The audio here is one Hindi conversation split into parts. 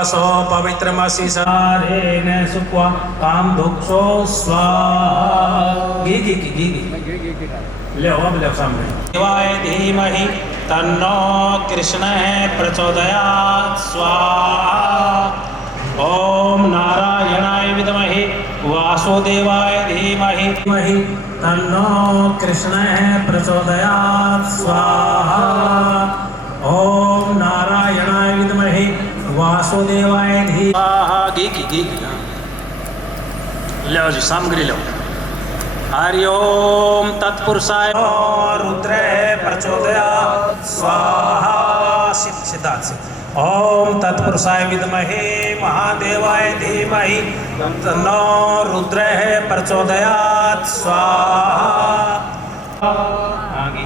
वासो पवित्रमसि सारेण सुक्वा काम दुक्षो स्वाहा। गी ले अब ले सामने। देवाय धीमहि तन्नो कृष्णः प्रचोदयात् स्वाहा। ओम नारायणाय विद्महे वासुदेवाय धीमहि तन्नो कृष्णः प्रचोदयात् स्वाहा। ओम नारायणाय विद्महे वासुदेवाय धीमहि स्वाहा। गी लो जी सामग्री लो। हरि ओम तत्पुरुषाय रुद्र प्रचोदयात् स्वाहा। सिद्धार्थ से ओम तत्पुरुषाय विद्महे महादेवाय धीमहि तन्नो रुद्र प्रचोदयात् स्वाहा। आगे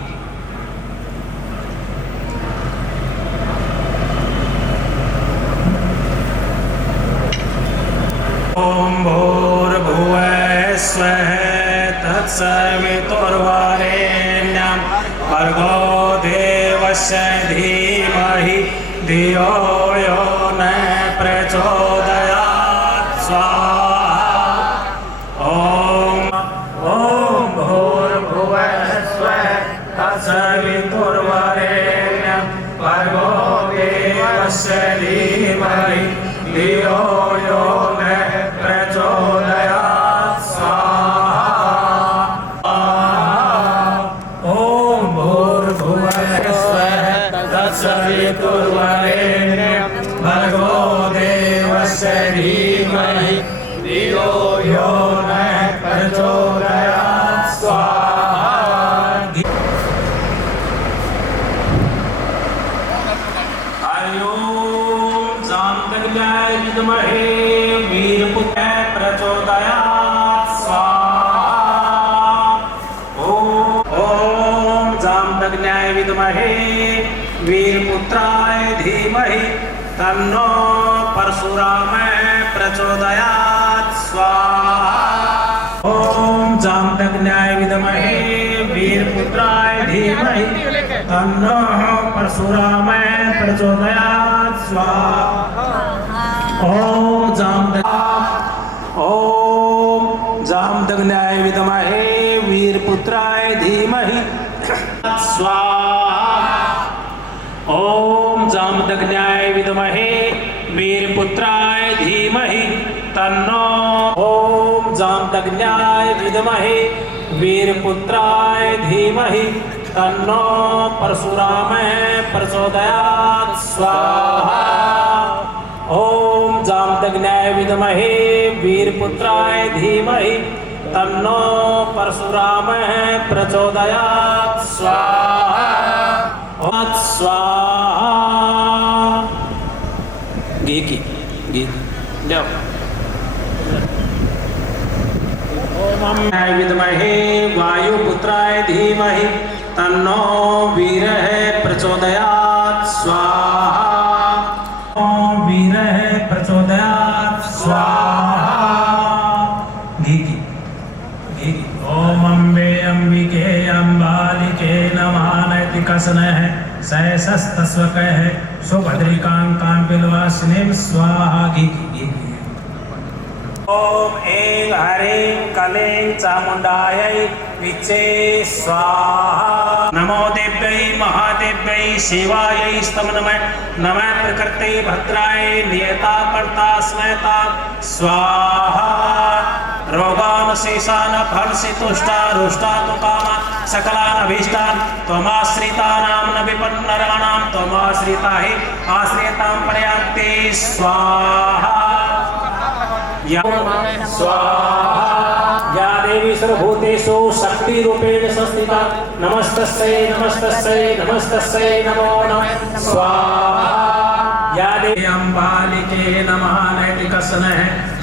ओम भूर्भुवः स्वः तत्सवितुर्वरेण्यं भर्गो देवस्य धीमहि धियो यो न प्रचोदयात् स्वाहा। ओम भूर्भुवः स्वः तत्सवितुर्वरेण्यं भर्गो देवस्य धीमहि धियो यो न प्रचोदयात् स्वाहा। ओम भूर्भुवः स्वः तत्सवितुर्वरेण्यं भर्गो देवस्य धीमहि धियो यो न प्रचोदयात् स्वाहा। हरि ओम जामदग्न्याय विद्महे वीरपुत्राय प्रचोदयात् स्वाहा। ओम जामदग्न्याय विद्महे वीरपुत्राय धीमहि तन्नो परशुरामाय प्रचोदयात् स्वाहा। ओम जामदग्न्याय विद्महे वीरपुत्राय धीमहि तन्नो परशुरामाय प्रचोदयात् स्वाहा। ओम जामदग्न्याय विद्महे वीरपुत्राय धीमहि स्वाहा। ओम जामदग्न्याय विद्महे वीरपुत्राय धीमहि तन्नो। ओम जामदग्न्याय विद्महे वीरपुत्राय धीमहि तन्नो परशुरामाय प्रचोदयात् स्वाहा। ओम जामदग्न्याय विद्महे वीरपुत्राय धीमहि तन्नो परशुरामाय प्रचोदयात् स्वाहा। स्वाहा। गी लो। ओम विद्महे वायुपुत्राय धीमहि तन्नो वीरः प्रचोदयात् स्वाहा। ओम वीरः प्रचोदयात् स्वाहा। ओम अम्बे अंबिके अम्बालिके नमः नैतिकस्नः सहसस्तस्वकः सुभद्रिकां बिल्वासिनीं स्वाहा। ओम ऐं ह्रीं क्लीं चामुण्डायै विचे स्वाहा। नमो देव्यै महादेव्यै शिवायै स्तम नमः। नमः प्रकृते भद्राय नियता कर्ता स्मयता स्वाहा। रोगान शेषान फलसि तुष्टा रुष्टा तु कामा सकलान अभीष्टान् त्वमाश्रितानां न विपन्नराणां त्वमाश्रिता हि आश्रितां प्रयान्ति स्वाहा। स्वाहा। या देवी सर्वभूतेषु शक्तिरूपेण संस्थिता नमस्तस्यै नमस्तस्यै नमस्तस्यै नमो नमः स्वाहा। या देवी अम्बालिके नमः नैतिकस्नः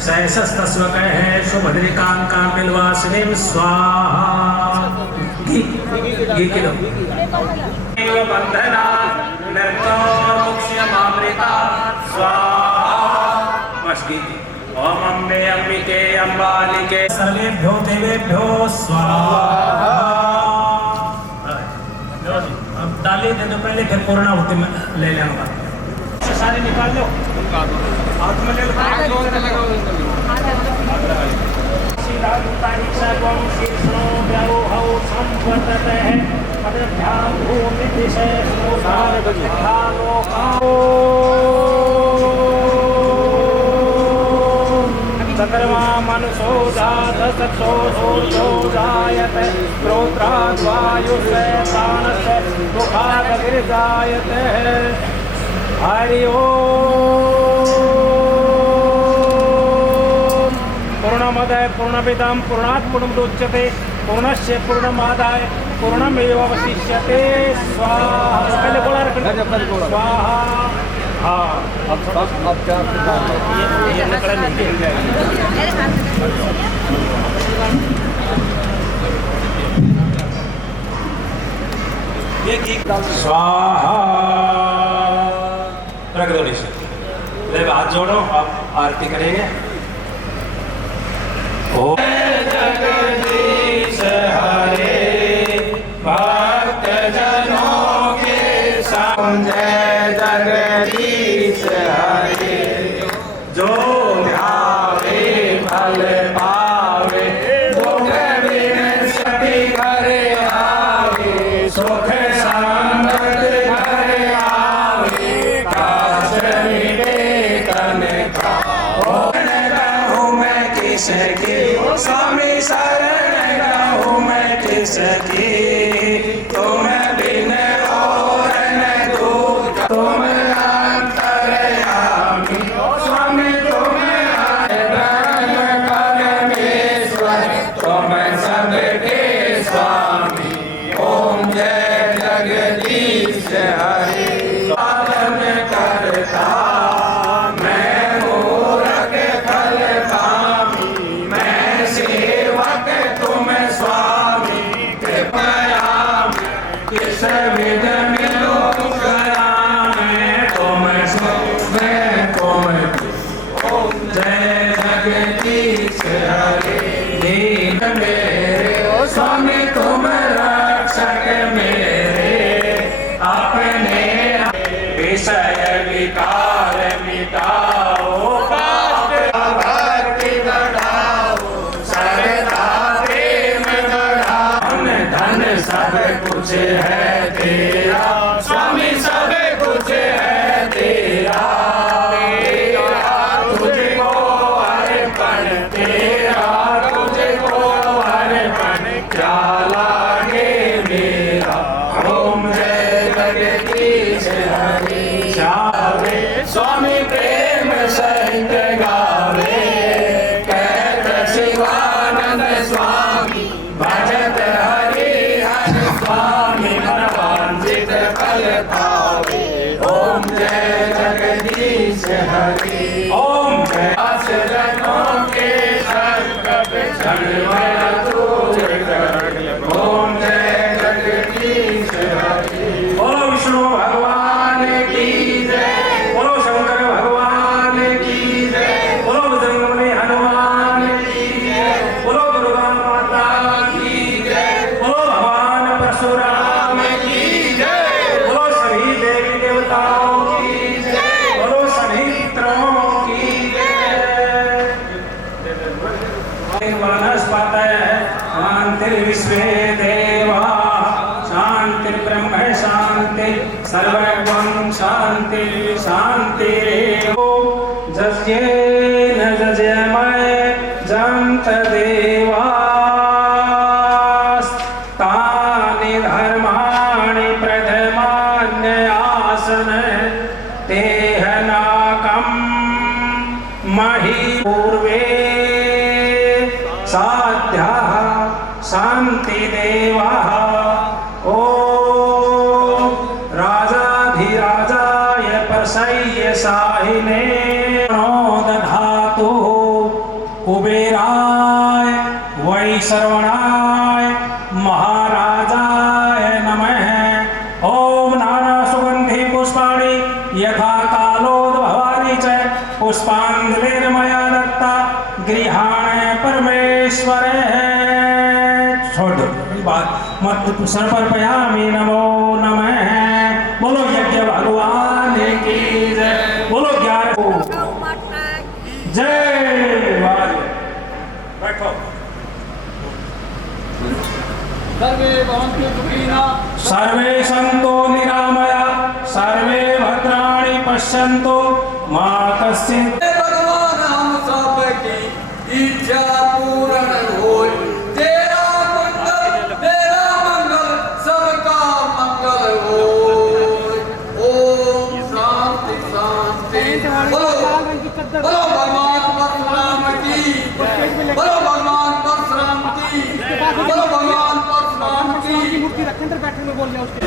सहसस्तस्वकः सुभद्रिकां बिल्वासिनीं स्वाहा। बंधना निर्मुक्ष्यमामृता स्वाहा। बस ओम अम्बे अंबिके अम्बालिके सर्वेभ्यो देवेभ्यो स्वाहा। अब डाली दे दो पहले, फिर पूर्णाहुति में ले लेंगे। सारे निकाल लो। चतुर्मा मनुषो जात सत्सो सूर्यो जायते श्रोत्राद्वायुश्रेतानस्य मुखादगिर्जायते हरि ओम पूर्णमदाय पूर्णमिदं पूर्णात् पूर्णमुदच्यते पूर्णस्य पूर्णमादाय पूर्णमेवावशिष्यते स्वाहा। पहले बोला स्वाहा। हाँ अब क्या ये लकड़ा नहीं हिल जाएगी। ये स्वाहा रख दो नीचे। ले हाथ जोड़ो, आप आरती करेंगे। ओ जगदीश हरे भक्त जनों के समझे जगदीश हरे जो ध्यावे फल पावे दुख विनश्यति करे आवे सुख संपद करे आवे काश मिले तन का रहूं मैं किसकी स्वामी शरण रहूं मैं किसकी तुम बिन और न दूत तुम अंतर्यामी स्वामी तुम ब्रह्म परमेश्वर तुम सबके स्वामी। ओम जय जगदीश हरे पालन करता मैं मूरख फल कामी मैं सेवक तुम स्वामी कृपया किस विध मिलो कराने तुम मैं तुम। ओम जय जगदीश हरे दीन मेरे स्वामी तुम रक्षक मेरे अपने विषय विकार मिटाओ पाप भक्ति बढ़ाओ श्रद्धा प्रेम बढ़ाओ धन सब कुछ है तेरा स्वामी सब कुछ है तेरा तुझको अर्पण तेरा तुझको अर्पण क्या लागे मेरा। ओम जय जगदीश हरे जावे स्वामी प्रेम सहित गावे कहत शिवानंद स्वामी भजत हरि हर स्वामी मन वांछित फल पावे। ओम जय जगदीश हरे ओम जय जनों के संकट क्षण ओम जय जगदीश हरे। बोलो विष्णु भगवान की जय बोलो शंकर भगवान की जय बोलो जंगमणि हनुमान की जय बोलो दुर्गा माता की जय बोलो भगवान परशुराम की जय बोलो सभी देवी देवताओं की जय बोलो सभी मित्रों की जय। वनस्पतय शांतिर्विश्वे देवा शांतिर्ब्रह्म शांति सर्वगं शांति शांतिरेव जज्ञेन जज्ञमय जन्त देवास्तानि धर्माणि प्रथमान्यआसन तेहनाकं मही पूर्वे साध्याः शान्तिदेवाः। ओम राजाधिराजाय परसय्य साहिने दधातु कुबेराय वैश्रवणाय महाराजाय नमः। ओम नाना सुगंधि पुष्पाणि यथा कालोद्भवानि च पुष्पाञ्जलिर् मया दत्ता गृहाण परमेश्वर। छोड़ दो बात मत समर्पयामि नमो नमः। बोलो यज्ञ भगवान की जय बोलो 11 जय वाले। बैठो। सर्वे भवन्तु सुखिनः सर्वे सन्तु निरामया सर्वे भद्राणि पश्यन्तु मा कश्चित्। भगवान हम सबकी इच्छा पूर्ण होय। तेरा मंगल सबका मंगल होय। ओम शांति शांति। बोलो भगवान परशुराम की। बोलो भगवान परशुराम की। बोलो भगवान परशुराम की। मूर्ति रखें अंदर बैठने में बोल लिया उसके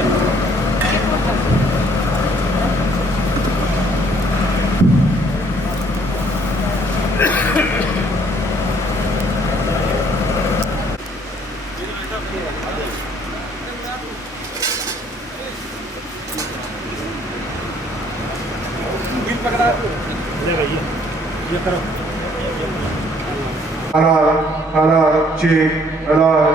Alar, check, alar.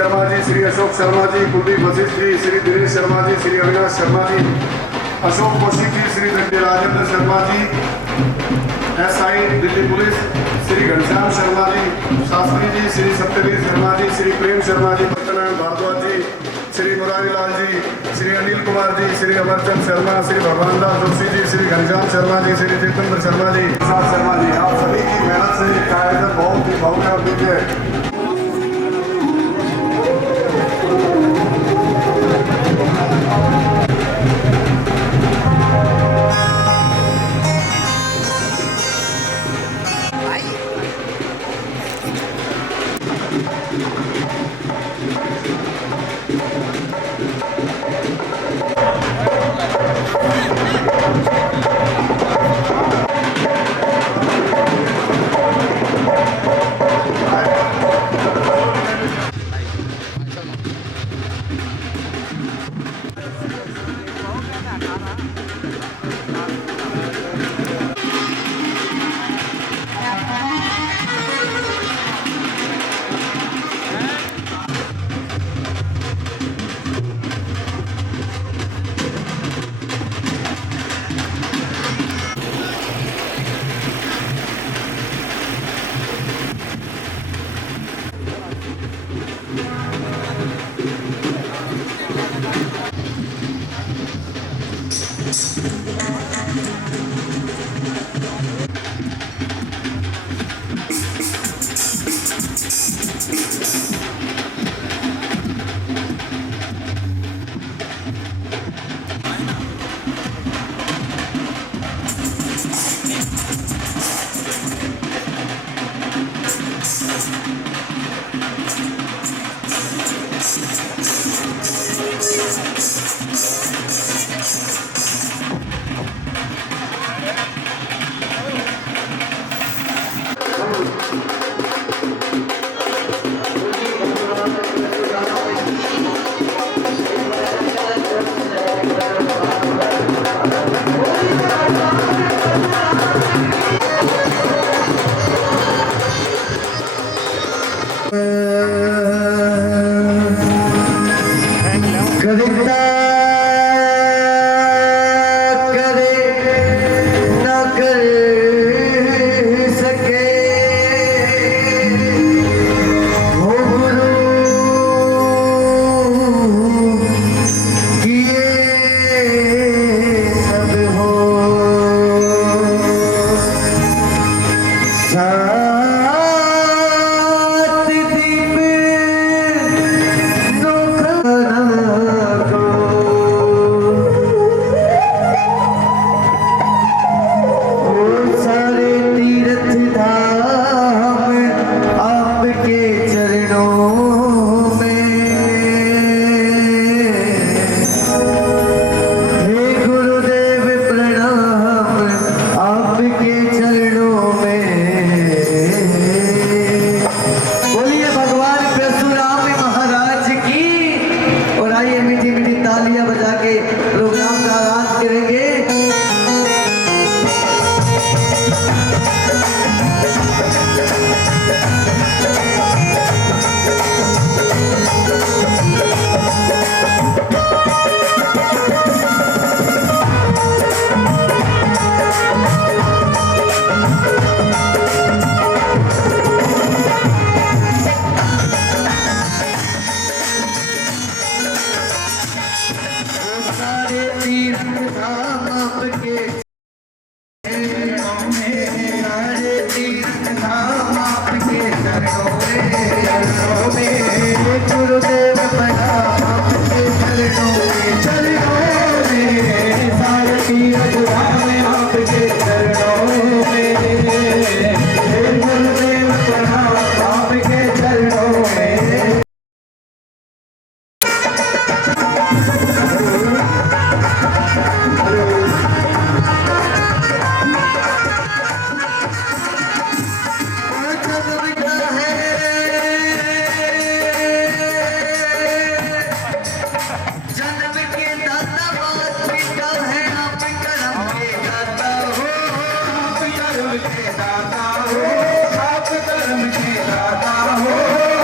Sharma ji, Shri Ashok Sharma ji, Kuldeep Vashishtha ji, Shri Dinesh Sharma ji, Shri Avinash Sharma ji, Ashok Kaushik ji, Shri Rajendra Sharma ji, SI Delhi police, Shri Ghanshyam Sharma ji, Shastri ji, Shri Satyavir Sharma ji, Shri Prem Sharma ji, Satyanarayan Bhardwaj जी, श्री मुरारी लाल जी, श्री अनिल कुमार जी, श्री अमरचंद शर्मा, श्री भगवान दास जोशी जी, श्री घनश्याम शर्मा जी, श्री जितेंद्र शर्मा जी, प्रसाद शर्मा जी, आप सभी की मेहनत से आयोजन बहुत ही भव्य और दिव्य में हर तीर्थ धाम आपके चरणों में गुरुदेव प्रणाम आपके चरणों में सारे तीर्थ धाम आपके चरणों में गुरुदेव प्रणाम आपके चरणों में। जन्म के दाता बात पिता है आप कर्म के दाता हो आप कर्म के दाता हो आप कर्म के दाता हो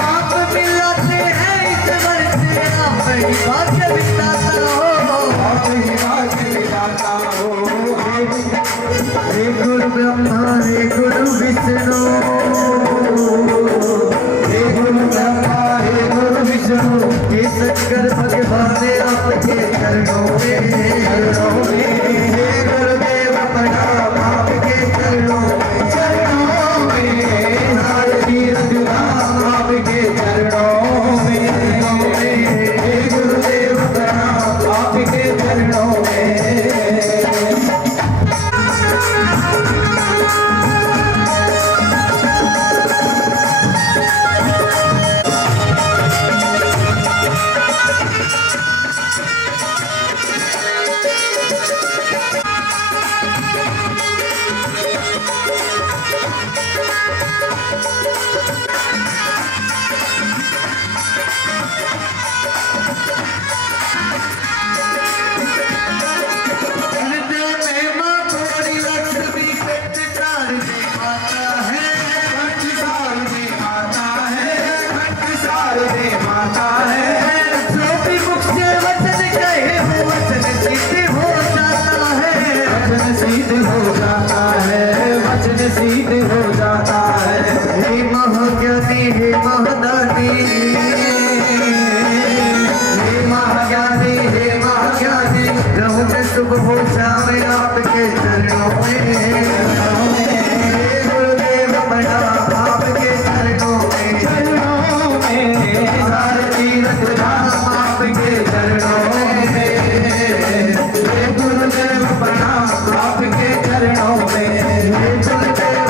आप मिलाते हैं ईश्वर से आप ही भाग्य विधाता हो आप ही भाग्य विधाता हो। हे गुरु ब्रह्मा हे गुरु विष्णु हे गुरु ब्रह्मा हे गुरु विष्णु हे शंकर भगवान आपके चरणों में हे गुरुदेव प्रणाम आपके चरणों में हर तीर्थ धाम आपके चरणों में हे गुरुदेव प्रणाम आपके चरणों में। सिद्ध हो जाता है हे महाज्ञानी हे महादानी हे महाज्ञानी हे महाज्ञानी रहूं मैं सुबह हो जावे आपके चरणों में गुरुदेव प्रणाम आपके चरणों में सारे तीर्थ धाम आपके चरणों में गुरुदेव प्रणाम आपके चरणों में गुरुदेव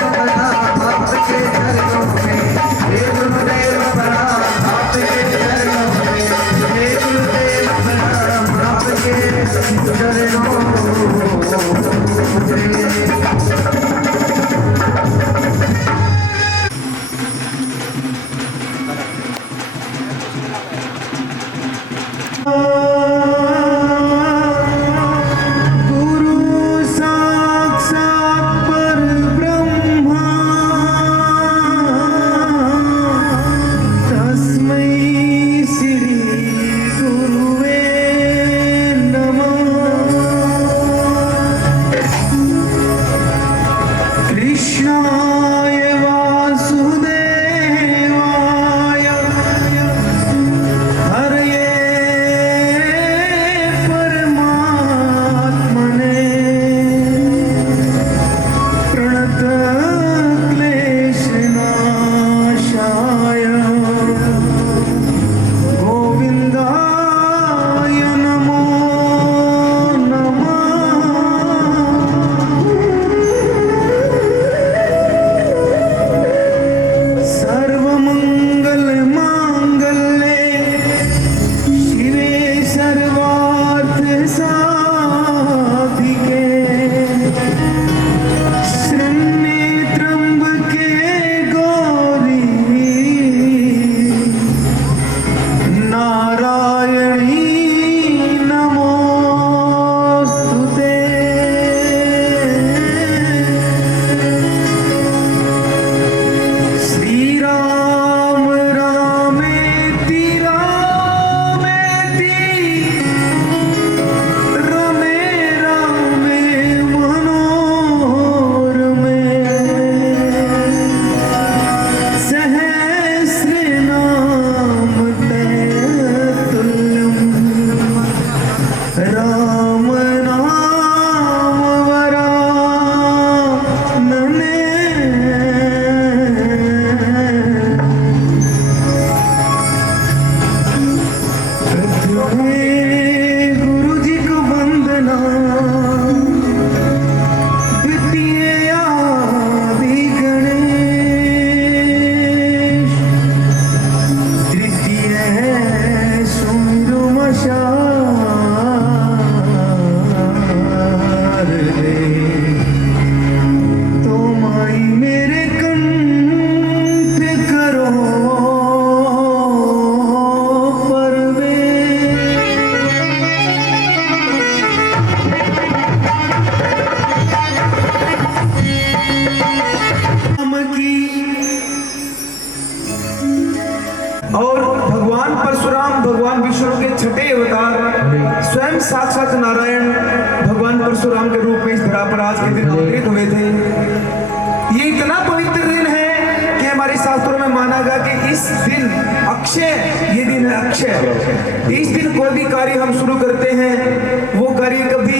प्रणाम आपके चरणों में गुरुदेव प्रणाम आपके चरणों में गुरुदेव प्रणाम आपके चरणों विष्णु के छठे अवतार स्वयं साक्षात नारायण भगवान परशुराम के रूप में इस धरा पर आज के दिन अवतरित हुए थे। ये इतना पवित्र दिन है कि हमारे शास्त्रों में माना गया कि इस दिन अक्षय, ये दिन है अक्षय। इस दिन कोई भी कार्य हम शुरू करते हैं वो कार्य कभी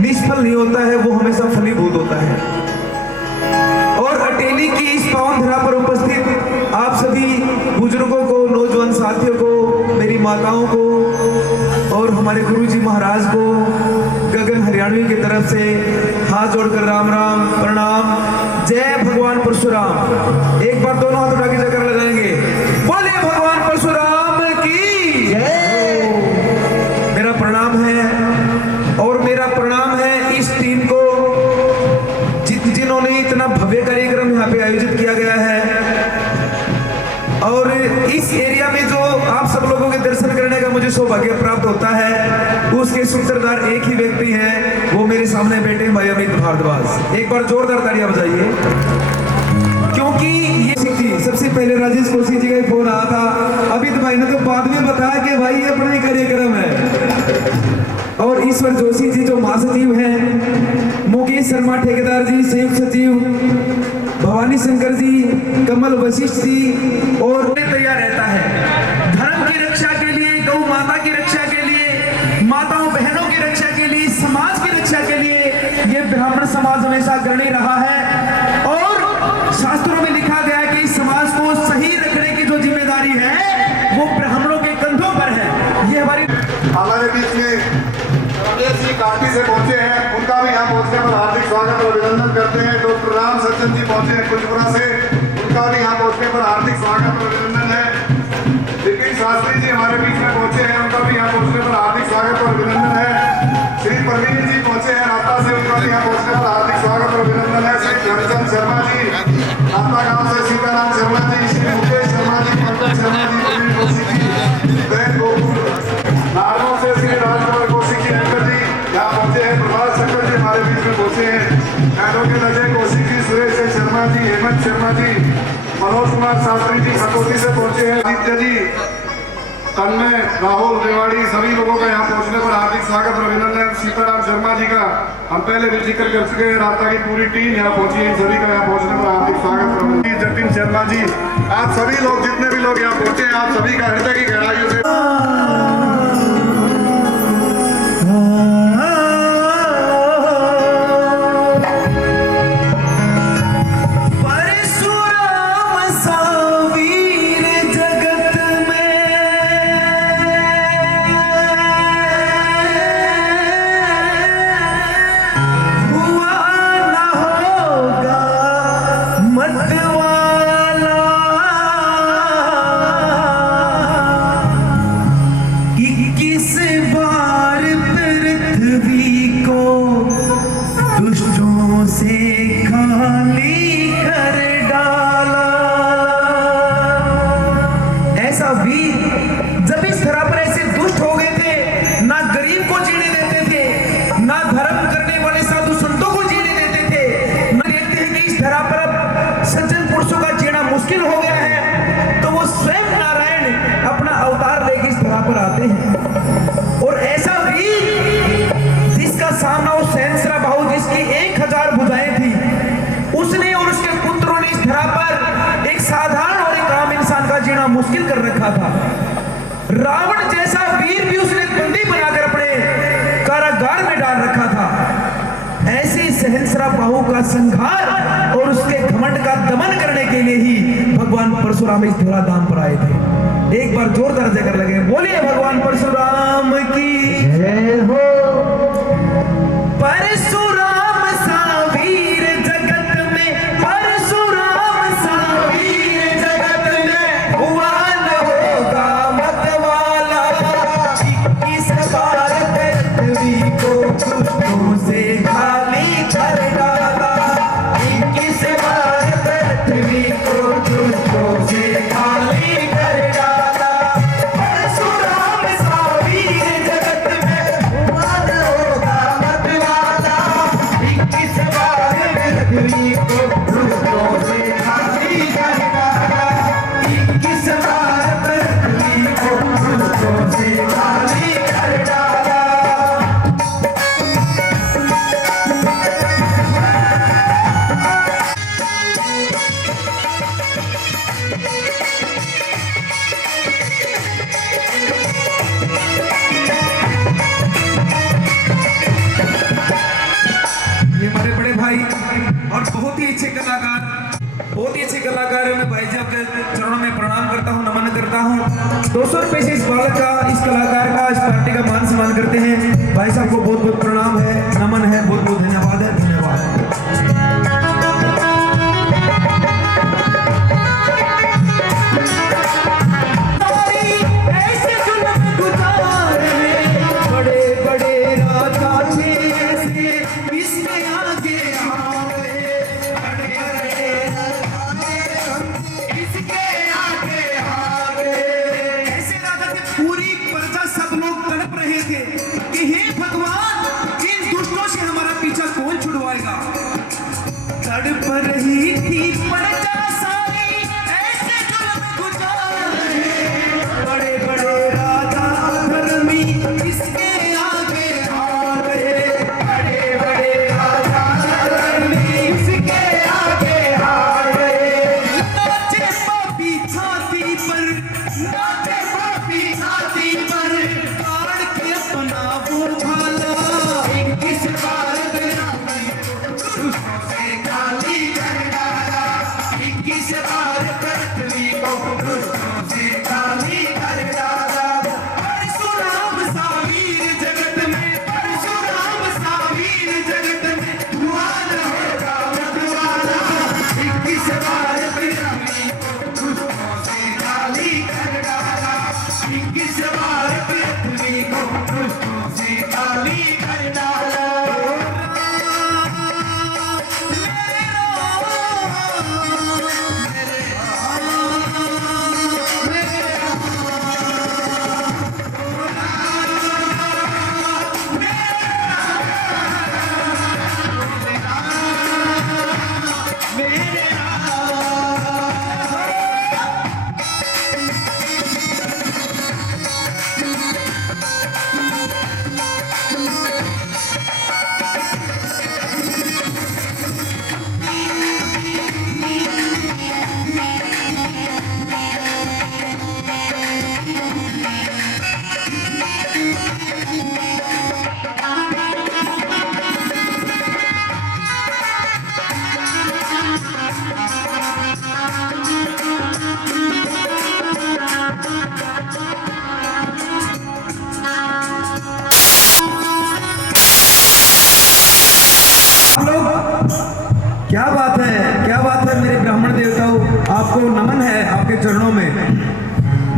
निष्फल नहीं होता है, वो हमेशा फलीभूत होता है। और अटेली की इस पावन धरा पर उपस्थित आप सभी बुजुर्गों को, नौजवान साथियों को, मेरी माताओं को और हमारे गुरुजी महाराज को गगन हरियाणवी की तरफ से हाथ जोड़कर राम राम प्रणाम। जय भगवान परशुराम। एक बार दोनों हाथ उठा के जयकार लगाएंगे, बोले भगवान परशुराम की जय। मेरा प्रणाम है और मेरा प्रणाम है इस टीम को जिन्होंने इतना भव्य कार्यक्रम यहाँ पे आयोजित किया गया है। और इस एरिया में जो आप सब लोगों के दर्शन करने का मुझे सौभाग्य प्राप्त होता है, उसके सूत्रधार एक ही व्यक्ति हैं, वो मेरे सामने बैठे भाई अमित भारद्वाज। एक बार जोरदार तालियां बजाइए, क्योंकि ये थी सबसे पहले राजेश कोशी जी का ही फोन आया था। अमित भाई ने तो बाद में बताया कि भाई ये अपना ही कार्यक्रम है। और ईश्वर जोशी जी जो महासचिव हैं, मुकेश शर्मा ठेकेदार जी संयुक्त सचिव, भवानी शंकर जी, कमल वशिष्ठ जी, और तैयार रहता है धर्म की रक्षा के लिए, गौ माता की रक्षा के लिए, माताओं बहनों की रक्षा के लिए, समाज की रक्षा के लिए। ये ब्राह्मण समाज हमेशा अग्रणी रहा है और शास्त्रों में लिखा गया है कि समाज को सही रखने की जो जिम्मेदारी है वो ब्राह्मणों के कंधों पर है। ये हमारे बीच में रमेश जी कांटी से पहुंचे हैं, उनका भी यहाँ पहुंचने पर हार्दिक स्वागत और अभिनंदन करते हैं। डॉक्टर राम सज्जन जी पहुंचे हैं कुचपुरा से, उनका भी यहाँ पहुंचने पर हार्दिक स्वागत और अभिनंदन है। विपिन शास्त्री जी हमारे बीच में पहुंचे हैं, उनका भी यहाँ पहुंचने पर हार्दिक स्वागत और अभिनंदन है। श्री प्रवीण जी पहुंचे हैं राता से, उनका भी यहाँ पहुंचने पर हार्दिक स्वागत और अभिनंदन है। श्री घनचंद शर्मा जी राता गाँव से, सीताराम शर्मा जी, श्री मुकेश शर्मा जी, पंकज शर्मा जी, प्रवीण कौशिक जी, बैन गोकुल नारनौल से श्री राजकुमार कौशिक जी जी यहाँ पहुंचे हैं। प्रभात शंकर जी हमारे बीच में पहुंचे हैं। एडवोकेट अजय कौशिक जी, सुरेश शर्मा जी, हेमंत शर्मा जी, मनोज कुमार शास्त्री जी खतौती से पहुंचे हैं। आदित्य जी, तन्मय, राहुल रेवाड़ी, सभी लोगों का यहाँ पहुंचने पर हार्दिक स्वागत और अभिनंदन। सीताराम शर्मा जी का हम पहले भी जिक्र कर चुके हैं। राता की पूरी टीम यहाँ पहुंची है, सभी का यहाँ पहुंचने पर हार्दिक स्वागत और अभिनंदन। जतिन शर्मा जी, आप सभी लोग जितने भी लोग यहाँ पहुंचे हैं, आप सभी का हृदय की गहराइयों से मुश्किल कर रखा था। रावण जैसा वीर भी उसने बंदी बनाकर अपने कारागार में डाल रखा था। ऐसे सहस्रा बाहु का संहार और उसके घमंड का दमन करने के लिए ही भगवान परशुराम इस धराधाम पर आए थे। एक बार जोरदार जयकार लगे, बोलिए भगवान परशुराम की जय हो। परशुराम सा वीर जगत में, परशुराम सा वीर जगत में हुआ न होगा मतवाला। 21 बार पृथ्वी को दुष्टों से खाली कर डाला। 21 बार पृथ्वी को दुष्टों से खाली कर डाला। परशुराम सा वीर जगत में हुआ न होगा मतवाला। 21 बार पृथ्वी को दुष्टों से खाली कर डाला। 21 बार पृथ्वी को दुष्टों से बहुत ही अच्छे कलाकार है। मैं भाई साहब के चरणों में प्रणाम करता हूँ, नमन करता हूँ। 200 रुपए से इस बालक का, इस कलाकार का, इस पार्टी का मान सम्मान करते हैं। भाई साहब को बहुत बहुत प्रणाम है, नमन है, बहुत बहुत धन्यवाद है। धन्यवाद। पर ही थी प्रजा सारी, ऐसे जुल्म गुजारे, बड़े बड़े राजा धर्मी इसके आगे हार गए। बड़े बड़े राजा धर्मी इसके आगे हार गए। नाचे पापी छाती पर, नाचे पापी छाती पर, काट के अपना वो भाला। 21 बार क्या बात है, क्या बात है मेरे ब्राह्मण देवताओं, आपको नमन है आपके चरणों में।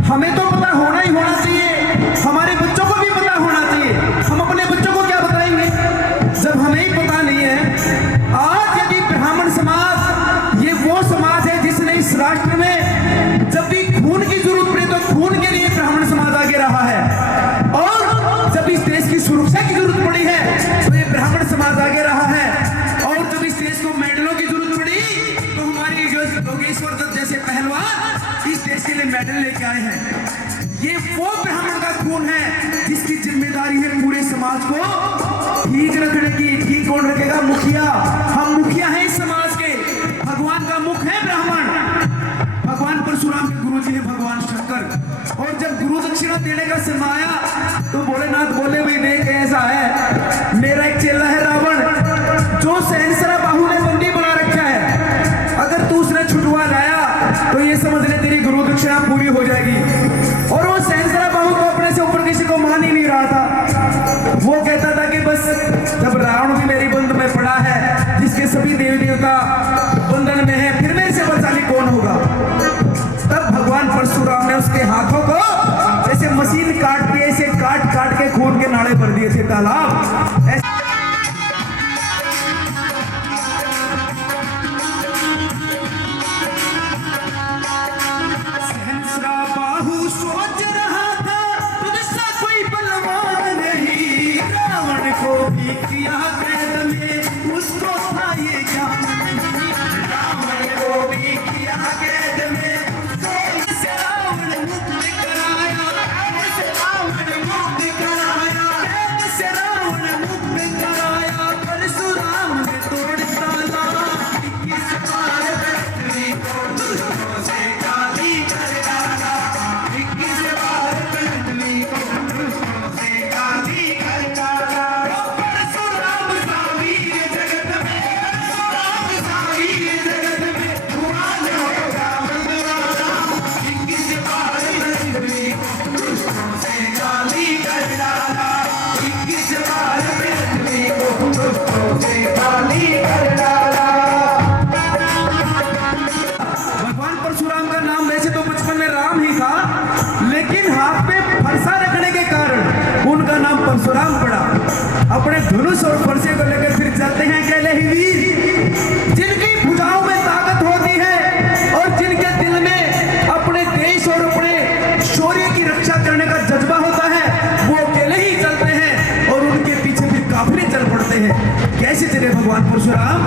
हमें तो पता होना ही होना चाहिए, हमारे बच्चों को भी पता होना चाहिए। हम अपने बच्चों को क्या बताएंगे जब हमें ही पता नहीं है। आज यदि ब्राह्मण समाज ये वो समाज है जिसने इस राष्ट्र में जब भी खून की जरूरत पड़ी तो खून के लिए ब्राह्मण समाज आगे रहा है, और जब इस देश की सुरक्षा की जरूरत पड़ी है तो ये ब्राह्मण समाज आगे रहा है, और जब इस देश को मेडलों की जरूरत पड़ी तो हमारी योगेश्वर दत्त जैसे पहलवान इस देश के लिए मेडल लेके आए हैं। ये वो ब्राह्मण का खून है जिसकी जिम्मेदारी है पूरे समाज को ठीक रखने की। ठीक कौन रखेगा? मुखिया। हम मुखिया हैं इस समाज के। भगवान का मुख है ब्राह्मण। भगवान परशुराम के गुरु जी है भगवान शंकर। और जब गुरु दक्षिणा देने का समय आया तो भोलेनाथ बोले भाई देख ऐसा है, मेरा एक चेला है रावण जो सहस्रा बाहु ने बंदी बना रखा है, अगर तू उसने छुटवा लाया तो ये समझ ले तेरी गुरु दक्षिणा पूरी हो जाएगी। और वो सहस्रा बाहु तो अपने से ऊपर किसी को मान ही नहीं रहा था। वो कहता था कि बस जब रावण भी मेरी बंद में पड़ा है, जिसके सभी देवी देवता बंधन में है, फिर मेरे से बचाली कौन होगा। तब भगवान परशुराम ने उसके हाथों को जैसे मशीन काटती है ऐसे काट काट के खून के नाले भर दिए थे तालाब। किया कैद में उसको था ये ज्ञान, रावण को भी किया कैद में, से रावण मुक्त कराया, से रावण मुक्त कराया, से रावण धनुष और फरसे को लेकर फिर चलते हैं अकेले ही वीर, जिनकी भुजाओं में ताकत होती है और जिनके दिल में अपने देश और अपने शौर्य की रक्षा करने का जज्बा होता है, वो अकेले ही चलते हैं और उनके पीछे फिर काफिले चल पड़ते हैं। कैसे चले भगवान परशुराम?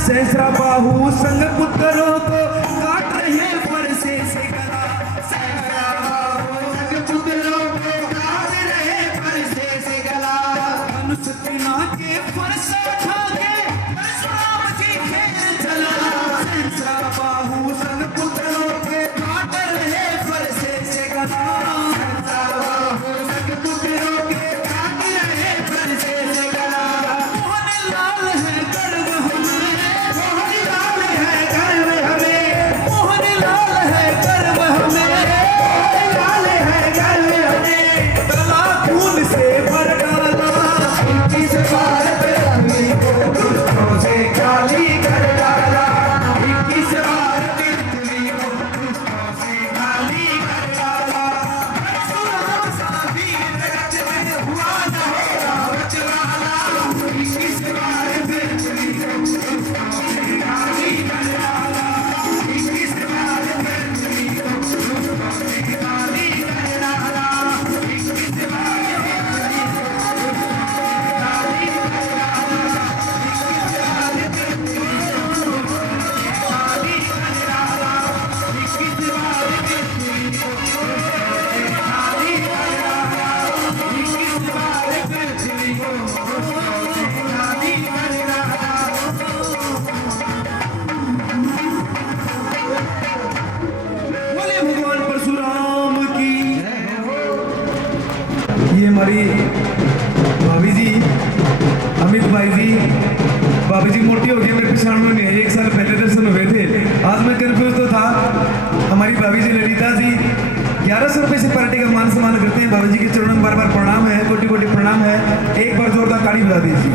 सहस्रा बाहु संग पुत्रों को काट रहे फरसे से गला, सहस्रा बाहु संग पुत्रों को काट रहे फरसे से गला। धनुष बिना के फरसा उठा के परशुराम जी खेल चला, सहस्रा बाहु संग पुत्रों के काट रहे फरसे से गला, सहस्रा बाहु संग पुत्रों के काट रहे फरसे से गला। मोहन लाल है गर्व हमारी भाभी जी, अमित भाई जी, भाभी जी मोटी हो गई मेरे पिछाड़ में, 1 साल पहले दर्शन हुए थे। आज मैं कंफ्यूज तो था। हमारी भाभी जी ललिता जी 1100 रुपये से पार्टी का मान सम्मान करते हैं। भाभी जी के चरणों में बार बार प्रणाम है, कोटि कोटि प्रणाम है। एक बार जोरदार ताली बजा दीजिए।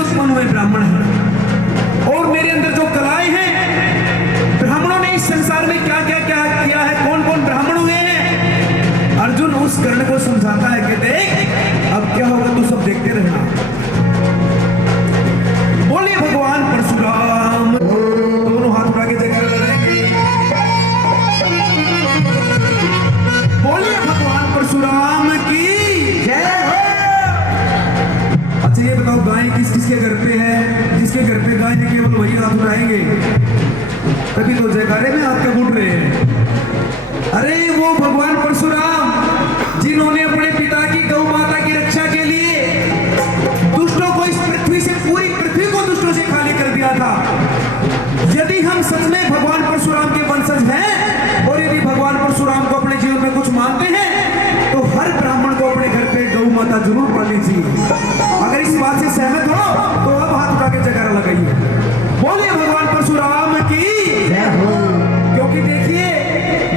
उत्पन्न हुए ब्राह्मण हैं और मेरे अंदर जो कलाएं हैं, ब्राह्मणों ने इस संसार में क्या क्या क्या किया है, कौन कौन ब्राह्मण हुए हैं। अर्जुन उस कर्ण को समझाता है कि देख अब क्या होगा तू सब देखते रहना। बोलिए भगवान परशुराम, दोनों हाथ उठा के जगह लगाएंगे। बोलिए भगवान परशुराम की जय हो। अच्छा ये बताओ गाय किस किसके घर पे है? जिसके घर पे गाय है केवल वही हाथ उठाएंगे, तभी तो जयकारे में हाथ क्या उठ रहे हैं। अरे वो भगवान परशुराम जिन्होंने अपने पिता की गौ माता की रक्षा के लिए दुष्टों को इस पृथ्वी से, पूरी पृथ्वी को दुष्टों से खाली कर दिया था। यदि हम सच में भगवान परशुराम के वंशज हैं और यदि भगवान परशुराम को अपने जीवन में कुछ मानते हैं तो हर ब्राह्मण को अपने घर पे गौ माता जरूर पालनी चाहिए। अगर इस बात से सहमत हो तो अब हाथ उठा के जयकारा लगाइए, बोलिए भगवान परशुराम की। क्योंकि देखिए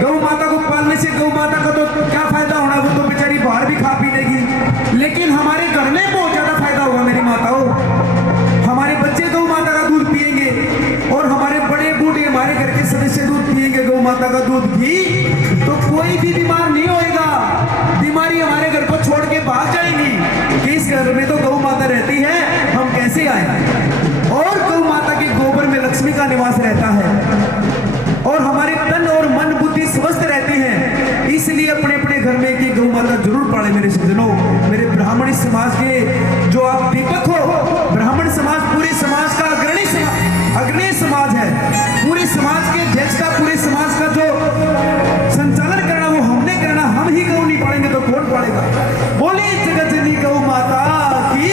गौ माता को पालने से गौ माता का तो क्या फायदा होना, वो तो बेचारी बाहर भी खा पी लेगी, लेकिन हमारे घर में बहुत ज्यादा फायदा होगा मेरी माताओं। हमारे बच्चे गौ माता का दूध पिएंगे और हमारे बड़े बूढ़े हमारे घर के सदस्य दूध पिएंगे गौ माता का दूध भी, तो कोई भी बीमार नहीं होएगा। बीमारी हमारे घर को छोड़ के भाग जाएगी कि इस घर में तो गौ माता रहती है, हम कैसे आए। और गौ माता के गोबर में लक्ष्मी का निवास रहता है और हमारे तन और मन बुद्धि स्वस्थ रहती है। इसलिए अपने अपने घर में एक गौ माता जरूर पाले मेरे सज्जनों। मेरे ब्राह्मणी समाज के जो आप दीपक हो, ब्राह्मण समाज पूरे समाज का अग्रणी समाज है। पूरे समाज के अध्यक्ष का, पूरे समाज का जो संचालन करना वो हमने करना। हम ही गौ नहीं पालेंगे तो कौन पालेगा। बोले जगत जननी गौ माता की।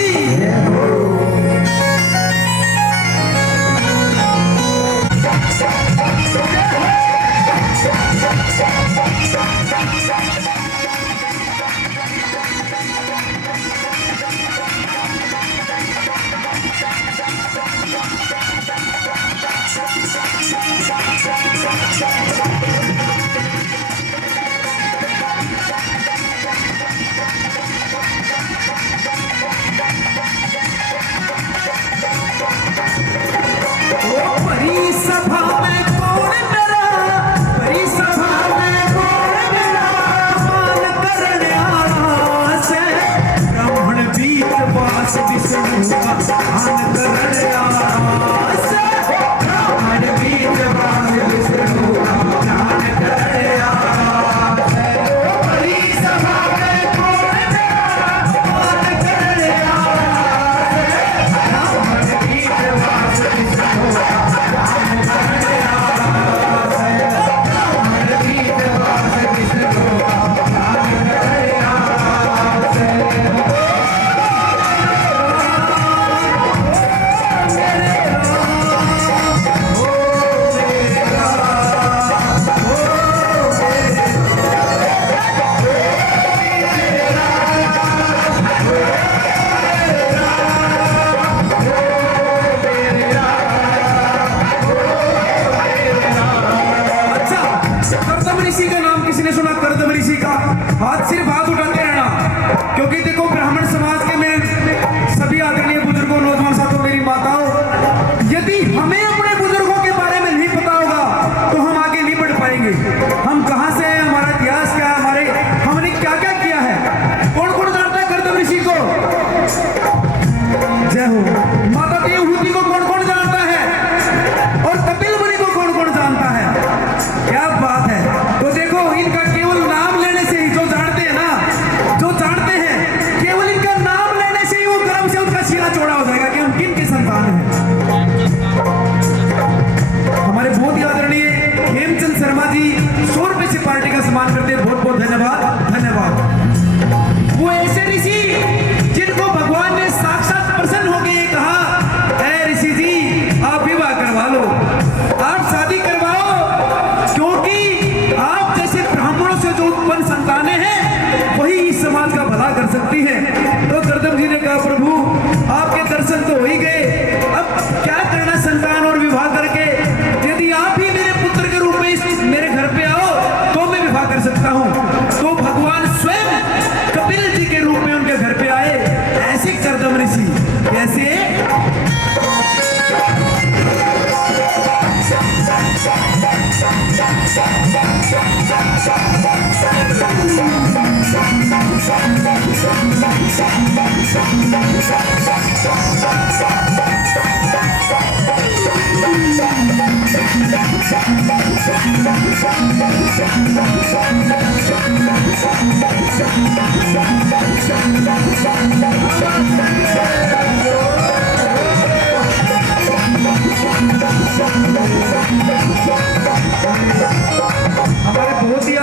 हमारे बहुत ही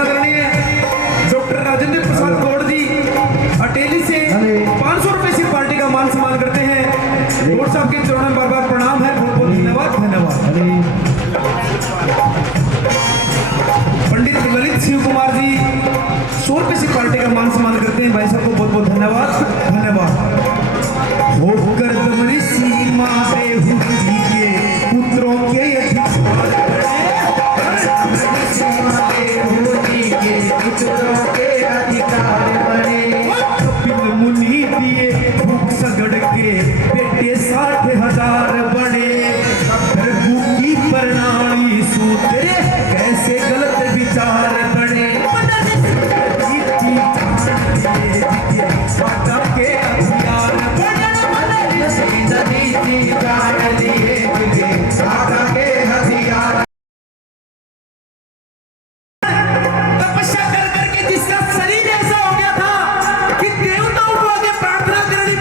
सबके चरणों में बार बार प्रणाम है, बहुत बहुत धन्यवाद धन्यवाद। पंडित ललित शिव कुमार जी 100 रुपए से पार्टी का मान सम्मान करते हैं, भाई साहब को बहुत बहुत धन्यवाद धन्यवाद। होकर दमनी सीमा देहु जी के पुत्रों के अधिकार कपिल मुनि दिए भूख सगड़ के बेटे 60,000 बने। प्रभु की प्रणाली सूते कैसे गलत विचार बने। के हथियार के हथियार तपस्या कर करके जिसका शरीर ऐसा हो गया था कि देवताओं को आगे प्रार्थना करनी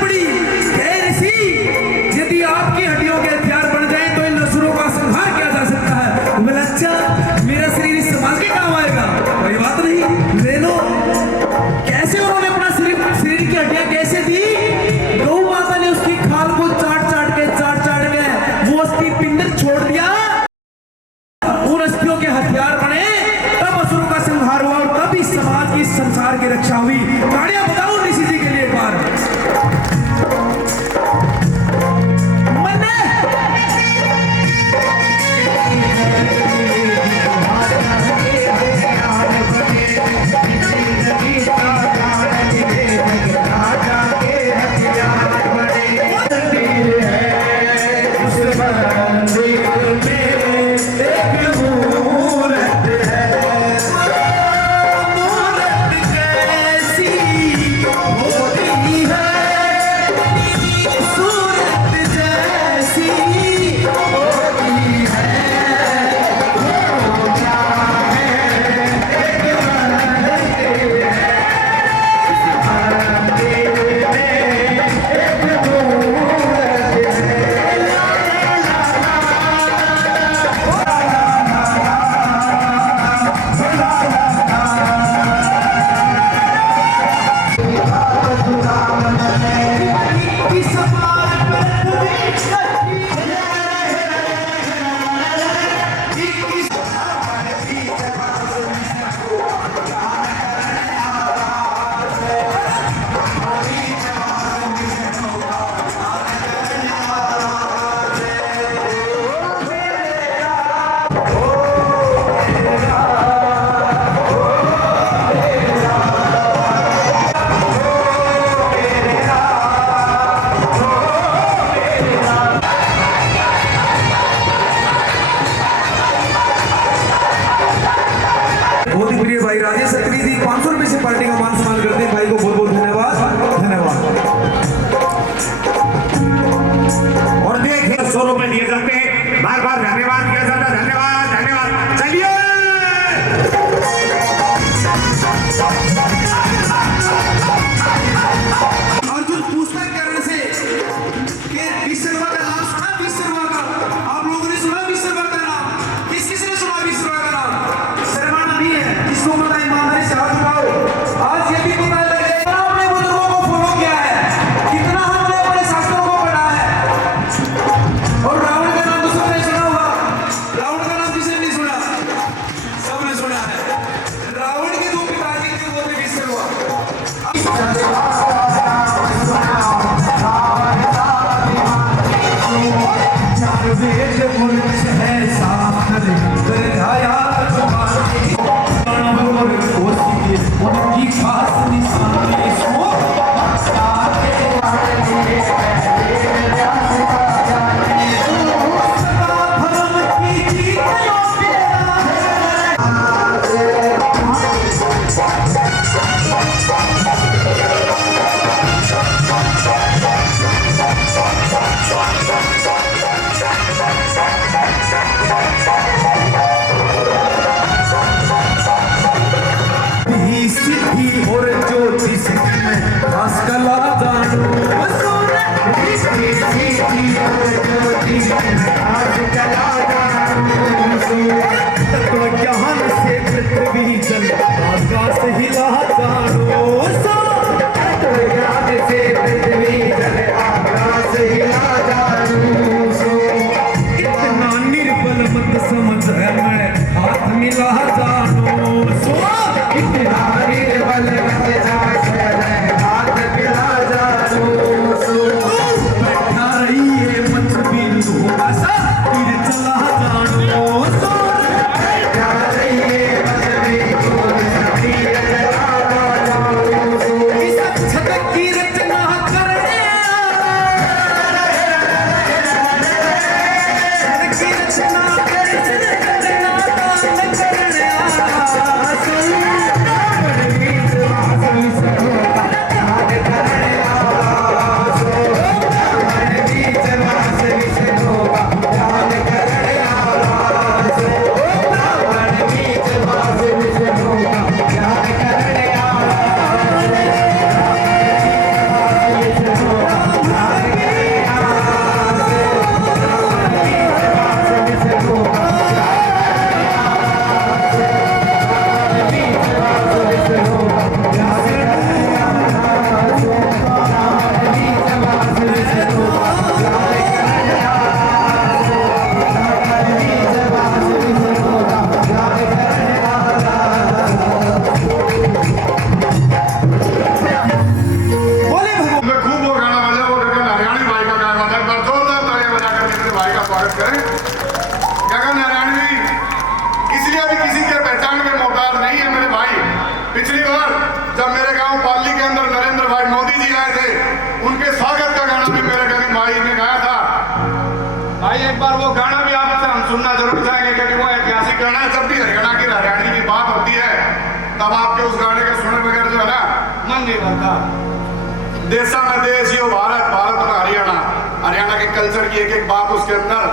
देशा में देश यो भारत, भारत में हरियाणा, हरियाणा के कल्चर की एक एक बात उसके अंदर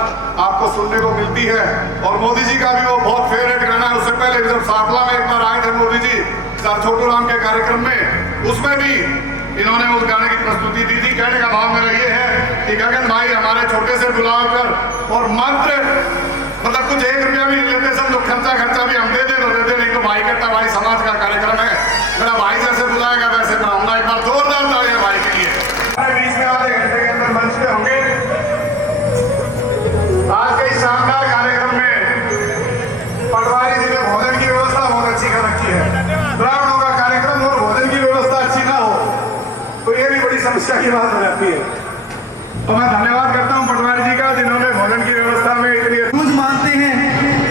आपको सुनने को मिलती है। और मोदी जी का भी वो बहुत फेवरेट गाना है। उससे पहले जब सापला में एक बार आए थे मोदी जी सर छोटू राम के कार्यक्रम में, उसमें भी इन्होंने उस गाने की प्रस्तुति दी थी। कहने का भाव मेरा ये है कि गगन भाई हमारे छोटे से बुलाकर और मात्र मतलब कुछ 1 रुपया भी नहीं लेते, सब लोग खर्चा भी हम दे दे तो दे दे, नहीं तो भाई कहता भाई समाज का कार्यक्रम है, मेरा भाई जैसे बुलाएगा वैसे बुलाऊंगा। एक बार जोरदार तालियां भाई के लिए। बीच में आधे घंटे के अंदर मंच पे होंगे। आज के इस शानदार कार्यक्रम में पटवारी जी ने भोजन की व्यवस्था बहुत अच्छी कर रखी है। ब्राह्मणों का कार्यक्रम और भोजन की व्यवस्था अच्छी ना हो तो ये भी बड़ी समस्या की बात हो जाती है। तो मैं धन्यवाद करता हूँ पटवारी जी का, जिन्होंने भोजन की व्यवस्था में इतनी कुछ मानते हैं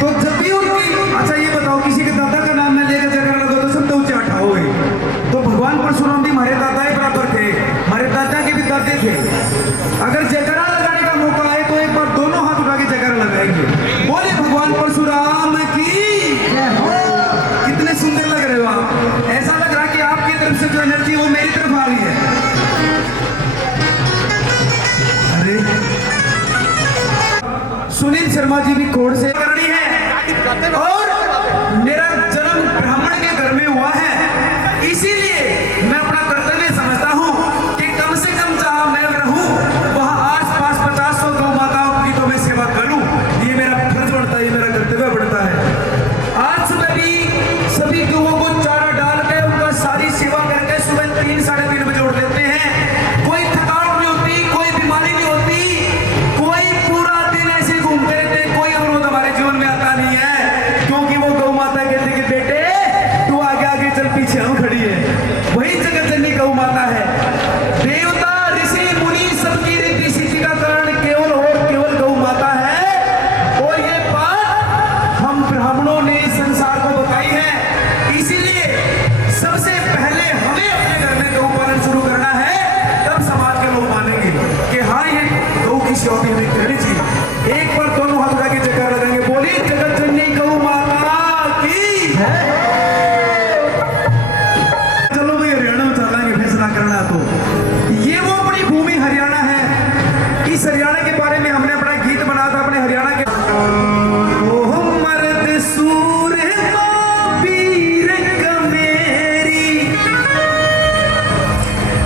तो जब भी उनकी, अच्छा ये बताओ किसी के दादा का नाम मैं लेकर जगह लगा तो सब तो ऊंचे उठाओगे। तो भगवान परशुराम भी हमारे दादा ही बराबर थे, हमारे दादा के भी दादे थे। अगर जयकारा लगाने का मौका आए तो एक बार दोनों हाथ उठा के जयकारा लगाएंगे। बोले भगवान परशुराम की। कितने सुंदर लग रहे हो आप। ऐसा लग रहा कि आपकी तरफ से जो एनर्जी वो मेरी तरफ आ रही है। अरे सुनील शर्मा जी भी कोड से करनी है और मेरा जन्म ब्राह्मण के घर में हुआ है, इसीलिए मैं अपना कर्तव्य समझता हूँ कि कम से कम जहाँ मैं रहूँ वहाँ आस-पास 50-100 गौ माताओं की तो मैं सेवा करूँ। ये मेरा फर्ज बनता है, ये मेरा कर्तव्य बनता है। आज सुबह भी सभी गौओं को चारा डाल के उनका सारी सेवा करके सुबह 3-3:30 बजे उठ लेते हैं। कोई थकावट नहीं होती, कोई बीमारी नहीं होती, कोई पूरा दिन ऐसे घूमते रहते, कोई अवरोध हमारे जीवन में आता नहीं है, क्योंकि वो गौ माता कहते कि बेटे तू आगे आगे चल, पीछे हम खड़ी है। वही जगत जननी गौ माता है। देवता ऋषि मुनि सबकी रीति सिद्धि का कारण केवल और केवल गौ माता है। और ये बात हम ब्राह्मणों ने संसार को बताई है। इसीलिए सबसे पहले हमें अपने घर में गौ पालन शुरू करना है, तब समाज के लोग मानेंगे कि हाँ ये गौ की सेवा भी हमें करनी चाहिए। एक बार दोनों हाथ उठा के जयकारा लगाएंगे। बोली जगत जननी गौ माता की जय। चलो भाई हरियाणा में चलेंगे, फैसला करना तो ये वो अपनी भूमि हरियाणा है। इस हरियाणा के बारे में हमने अपना गीत बना था अपने हरियाणा के। ओ मर्द सूर पीर कमेरी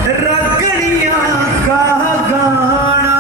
रगड़ियां का गाना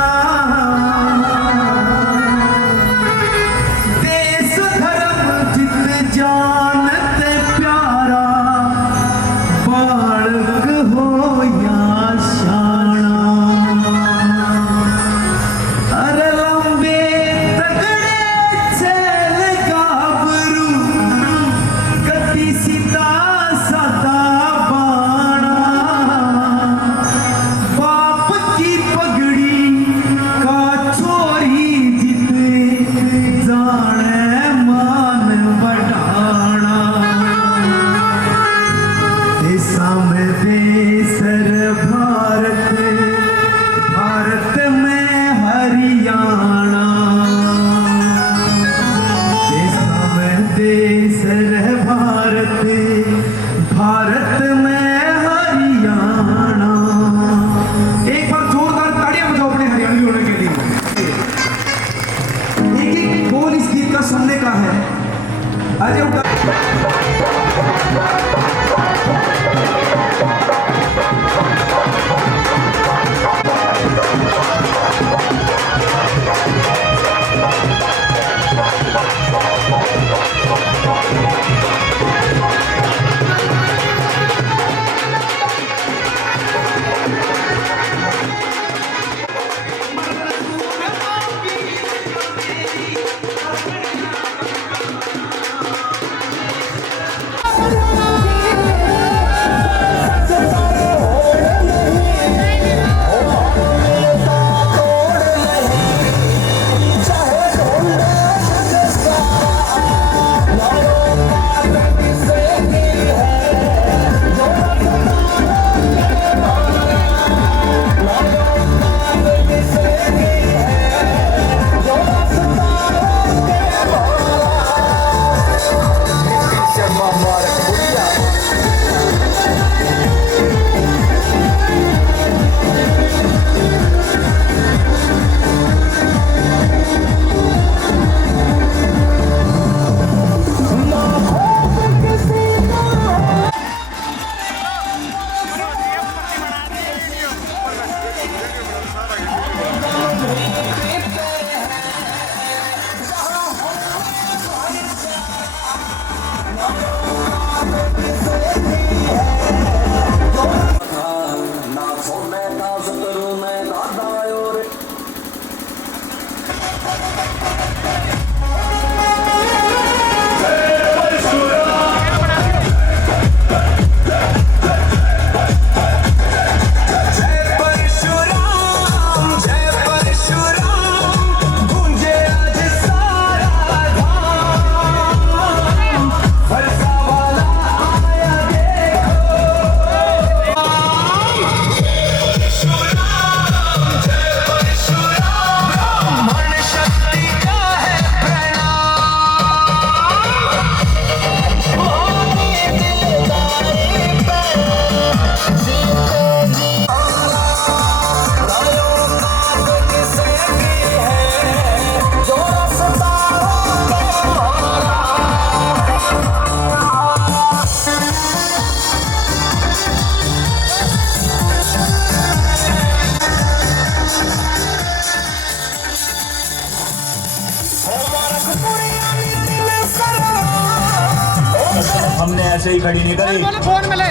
ऐसे ही खड़ी नहीं करी बोलो फोन मिले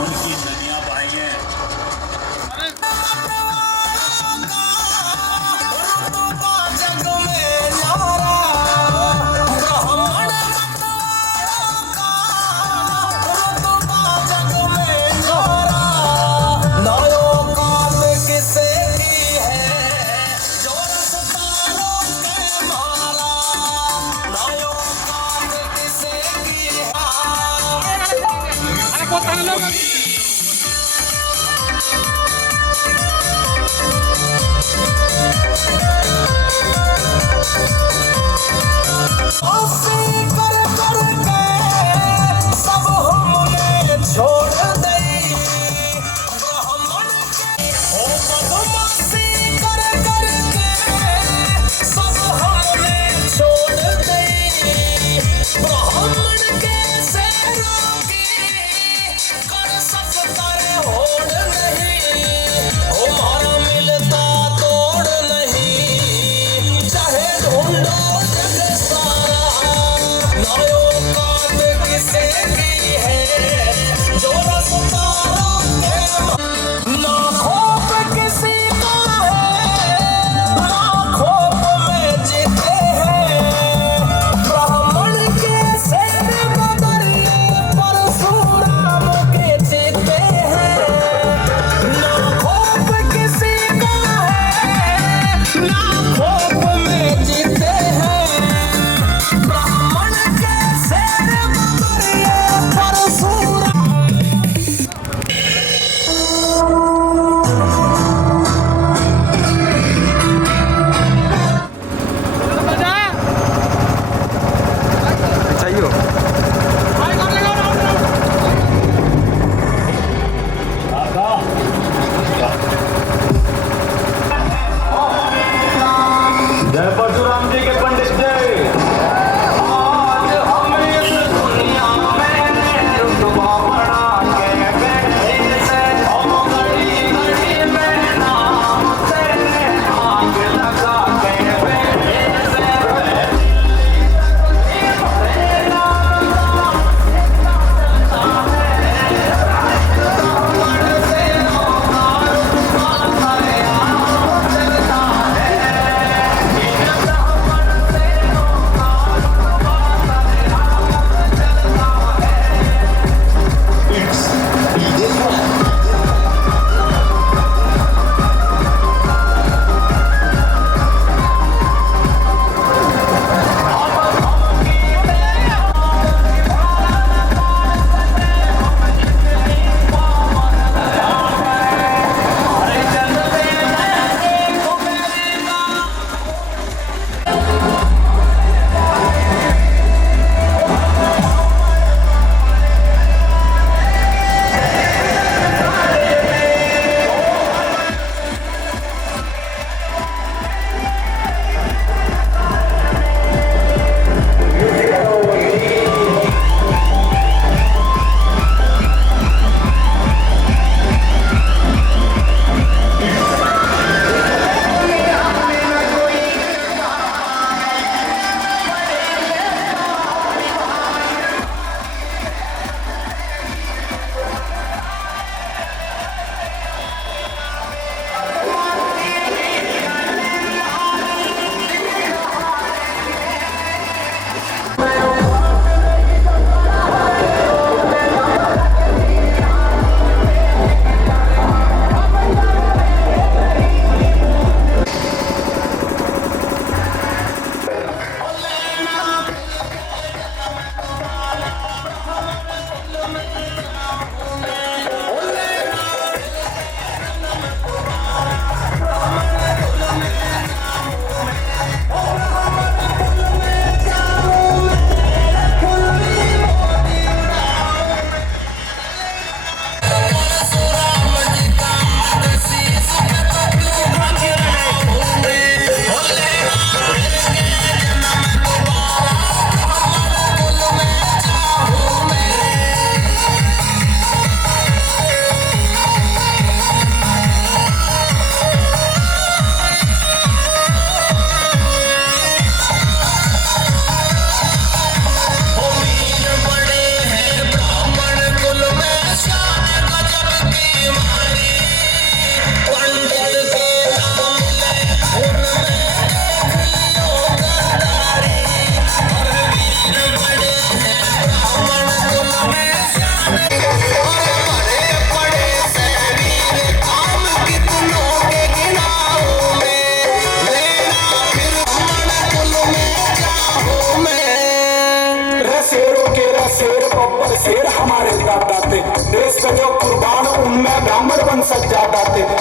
उनकी नदियां बहाई हैं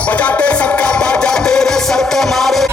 बजाते सबका बाजा तेरे सर पे मारे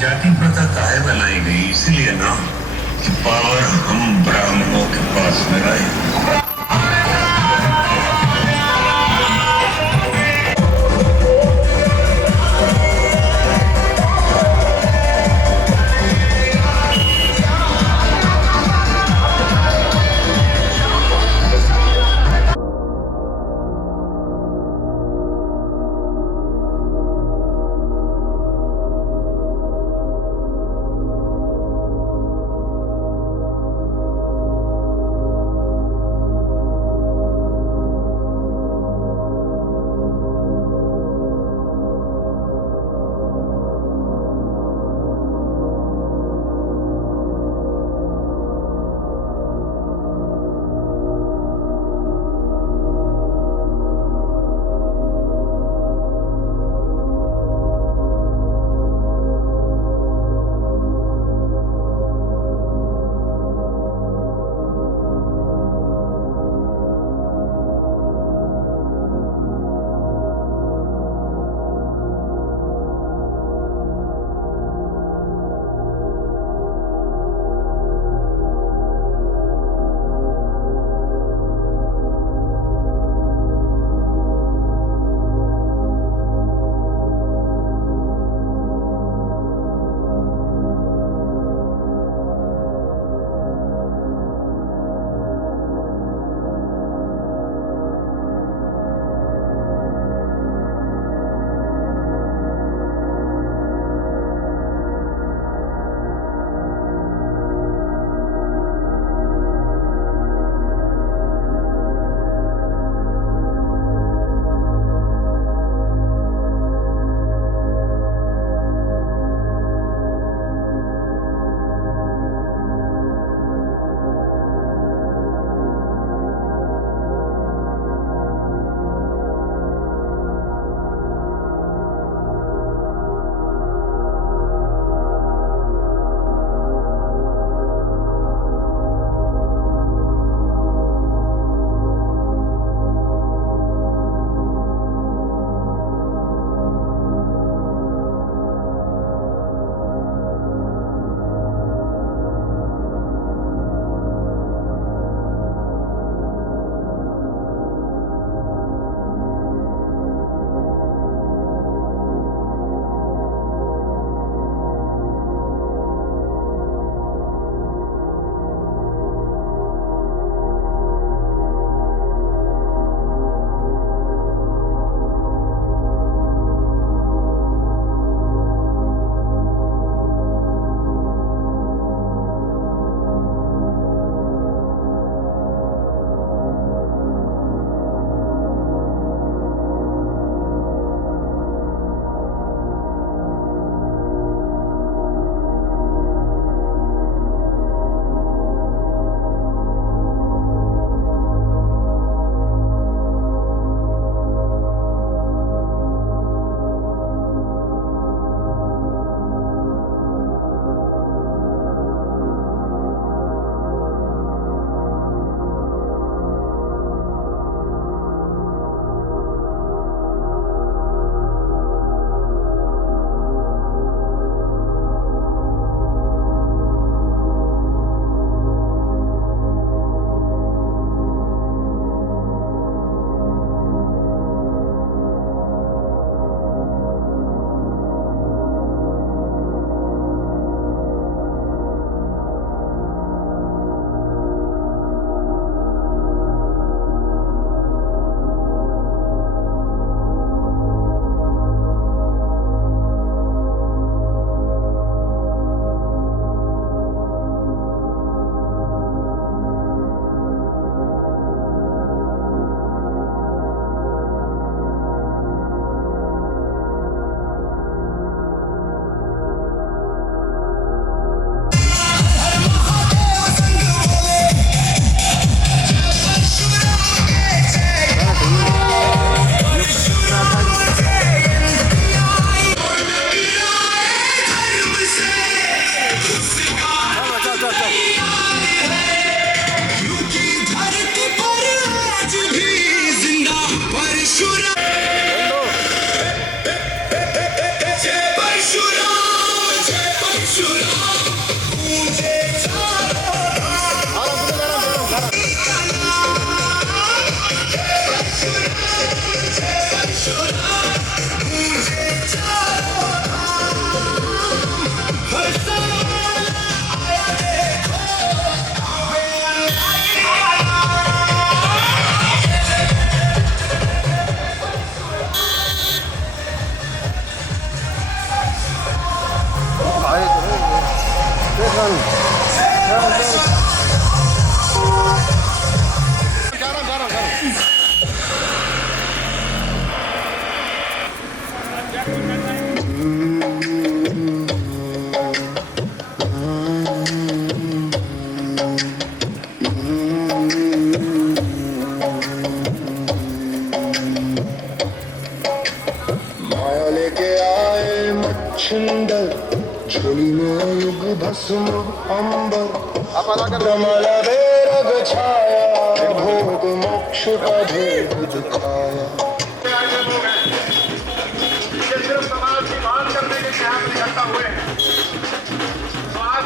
जाति प्रथा काहे बनाई गई? इसीलिए ना कि पावर हम ब्राह्मणों के पास में रहे। माया लेके आए मच्छिंदर झोली में युग भस्म अंबर कमल बेरग छाया भोग मोक्ष का भेद दिखाया ये सिर्फ समाज की बात करने के लिए यहाँ पर इकट्ठा हुए हैं। तो आज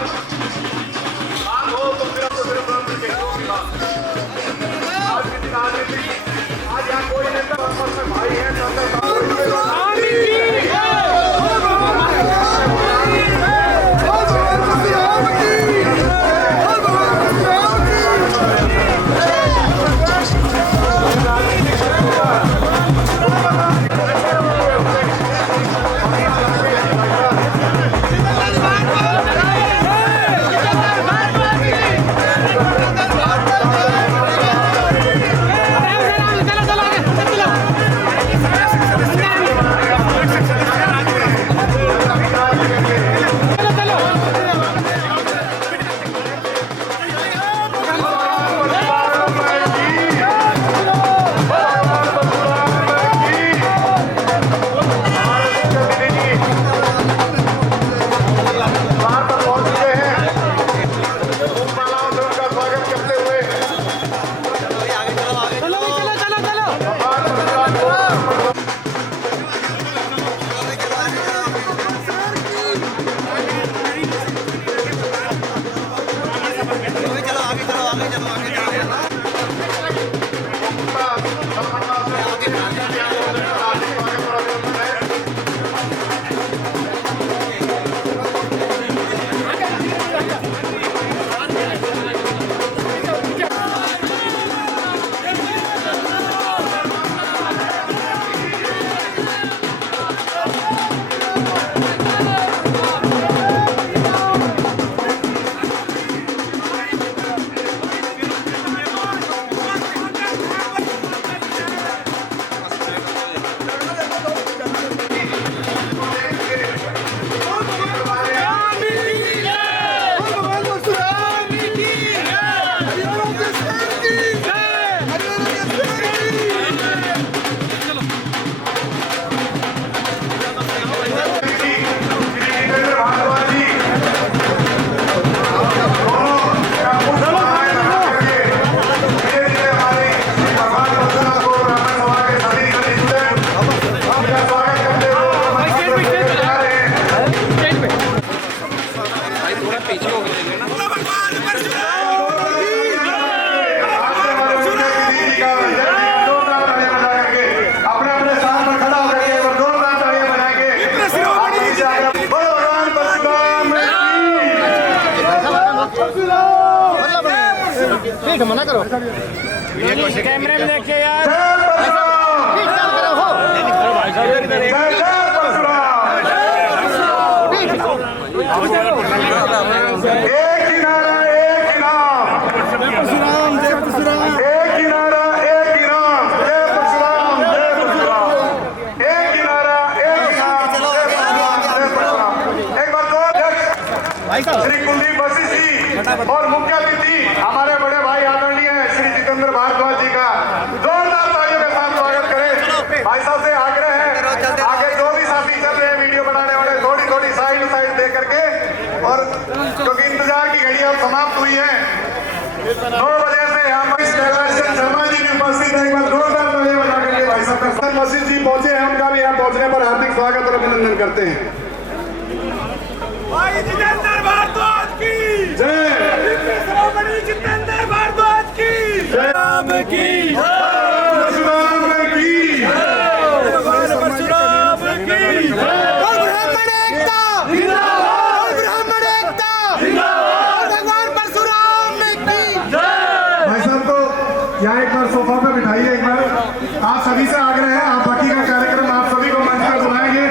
हो तो सिर्फ ब्रह्म के हितों की बात। आज की राजनीति, आज यहाँ कोई नेता आपस में भाई है मना करो कैमरे में देखिए यार श्री कुलदीप वशिष्ठ जी और मुख्य अतिथि हमारे बड़े भाई आदरणीय श्री जितेंद्र भारद्वाज जी का जोरदार तालियों के साथ स्वागत करें। भाई साहब से आग्रह है आगे जो भी साथी चल रहे हैं वीडियो बनाने वाले थोड़ी थोड़ी साइड दे करके, और क्योंकि इंतजार की घड़ी अब समाप्त हुई है 9 बजे से यहाँ पर शर्मा जी भी उपस्थित है। एक बार जोरदार तालियां बजा करके भाई साहब का वशिष्ठ जी पहुंचे हैं, उनका भी यहाँ पहुंचने पर हार्दिक स्वागत और अभिनंदन करते हैं। भाई जितेंद्र भारद्वाज की जय, श्रोमणी जितेंद्र भारद्वाज की राम की परशुराम की परशुराम की ब्राह्मण एकता जिंदाबाद, ब्राह्मण एकता जिंदाबाद, भगवान परशुराम की जय। भाई साहब को यहाँ एक बार सोफा पे बिठाइए। एक बार आप सभी से आग्रह है, आप बाकी का कार्यक्रम आप सभी को मंच पर बुलाएंगे।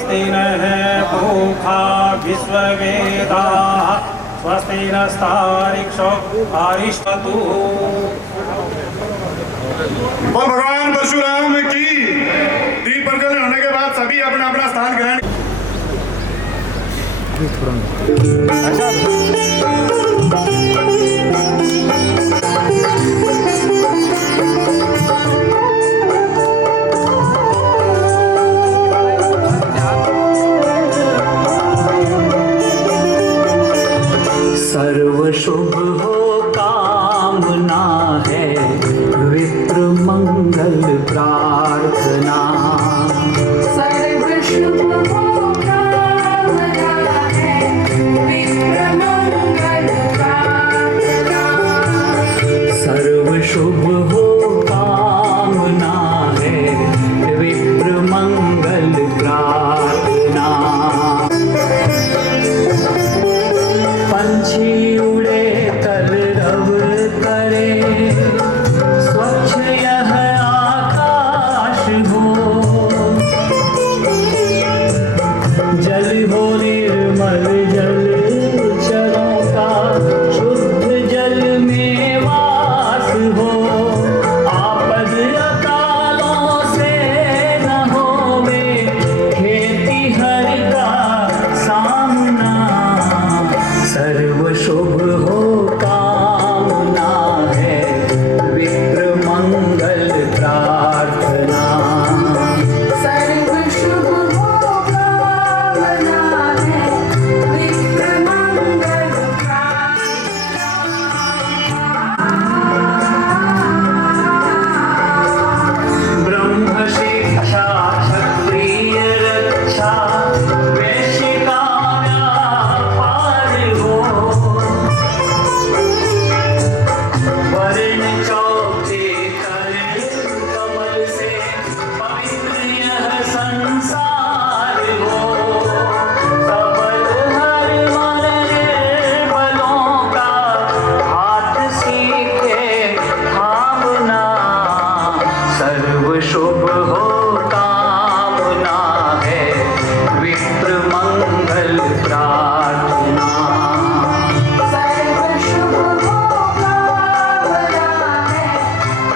स्वस्ति नः पूषा विश्ववेदाः स्वस्ति नस्तारिक्षो अरिष्टतु। और भगवान परशुराम की दीप प्रज्वलन होने के बाद सभी अपना अपना स्थान ग्रहण। सर्व शुभ हो कामना है विप्र मंगल प्रार्थना। सर्व शुभ हो कामना है विप्र मंगल प्रार्थना। सर्व शुभ हो कामना है विप्र मंगल प्रार्थना। पंछी उड़े कलरव करे स्वच्छ यह आकाश हो। जल हो निर्मल जल चरों का शुद्ध जल में वास हो। आपद अकालों से न होवे खेती हरि का सामना। सर्व शुभ हो कामना है विप्र मंगल प्रार्थना। सर्व शुभ हो कामना है विप्र मंगल प्रार्थना। ब्रह्म शिक्षा क्षत्रिय रक्षा वैश्य का व्यापार हो। वर्ण चौथे कर कमल से पवित्र यह संसार हो। सबल हर मन निर्बलों का हाथ सीखे भावना। सर्व शुभ हो कामना है विप्र मंगल प्रार्थना। सर्व शुभ हो कामना है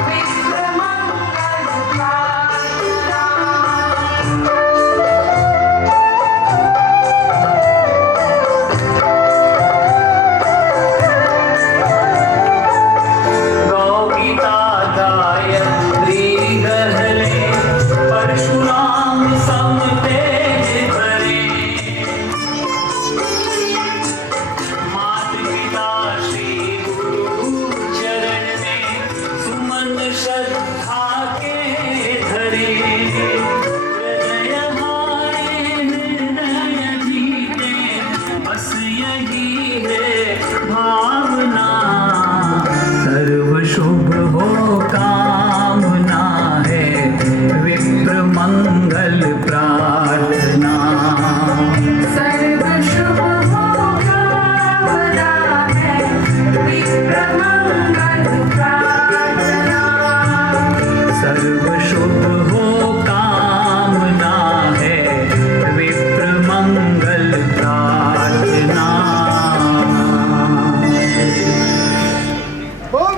विप्र मंगल प्रार्थना। गौ गीता गायत्री गहले परशुराम सम तेज धरे। मात पिता श्री गुरु चरण में सुमन श्रद्धा के धरे। हृदय हारे हृदय जीते बस यही है भावना। सर्व शुभ हो कामना है विप्र मंगल प्रार्थना। सर्व शुभ हो कामना है विप्र मंगल प्रार्थना। सर्व शुभ हो कामना है विप्र मंगल प्रार्थना। बोल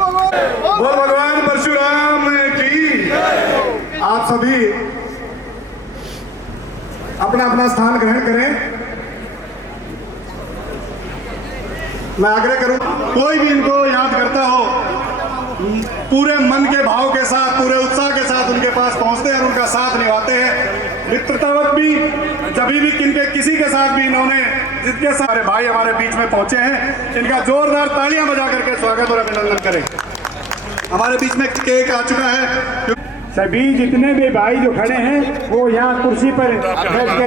भगवान परशुराम की। आप सभी अपना अपना स्थान ग्रहण करें। मैं आग्रह करूं कोई भी इनको याद करता हो पूरे मन के भाव के साथ पूरे उत्साह के साथ उनके पास पहुंचते हैं और उनका साथ निभाते हैं। मित्रतावत भी जब भी किसी के साथ भी इन्होंने जिसके सारे भाई हमारे बीच में पहुंचे हैं इनका जोरदार तालियां बजा करके स्वागत और अभिनंदन करें। हमारे बीच में केक आ चुका है। सभी जितने भी भाई जो खड़े हैं वो यहाँ कुर्सी पर बैठ के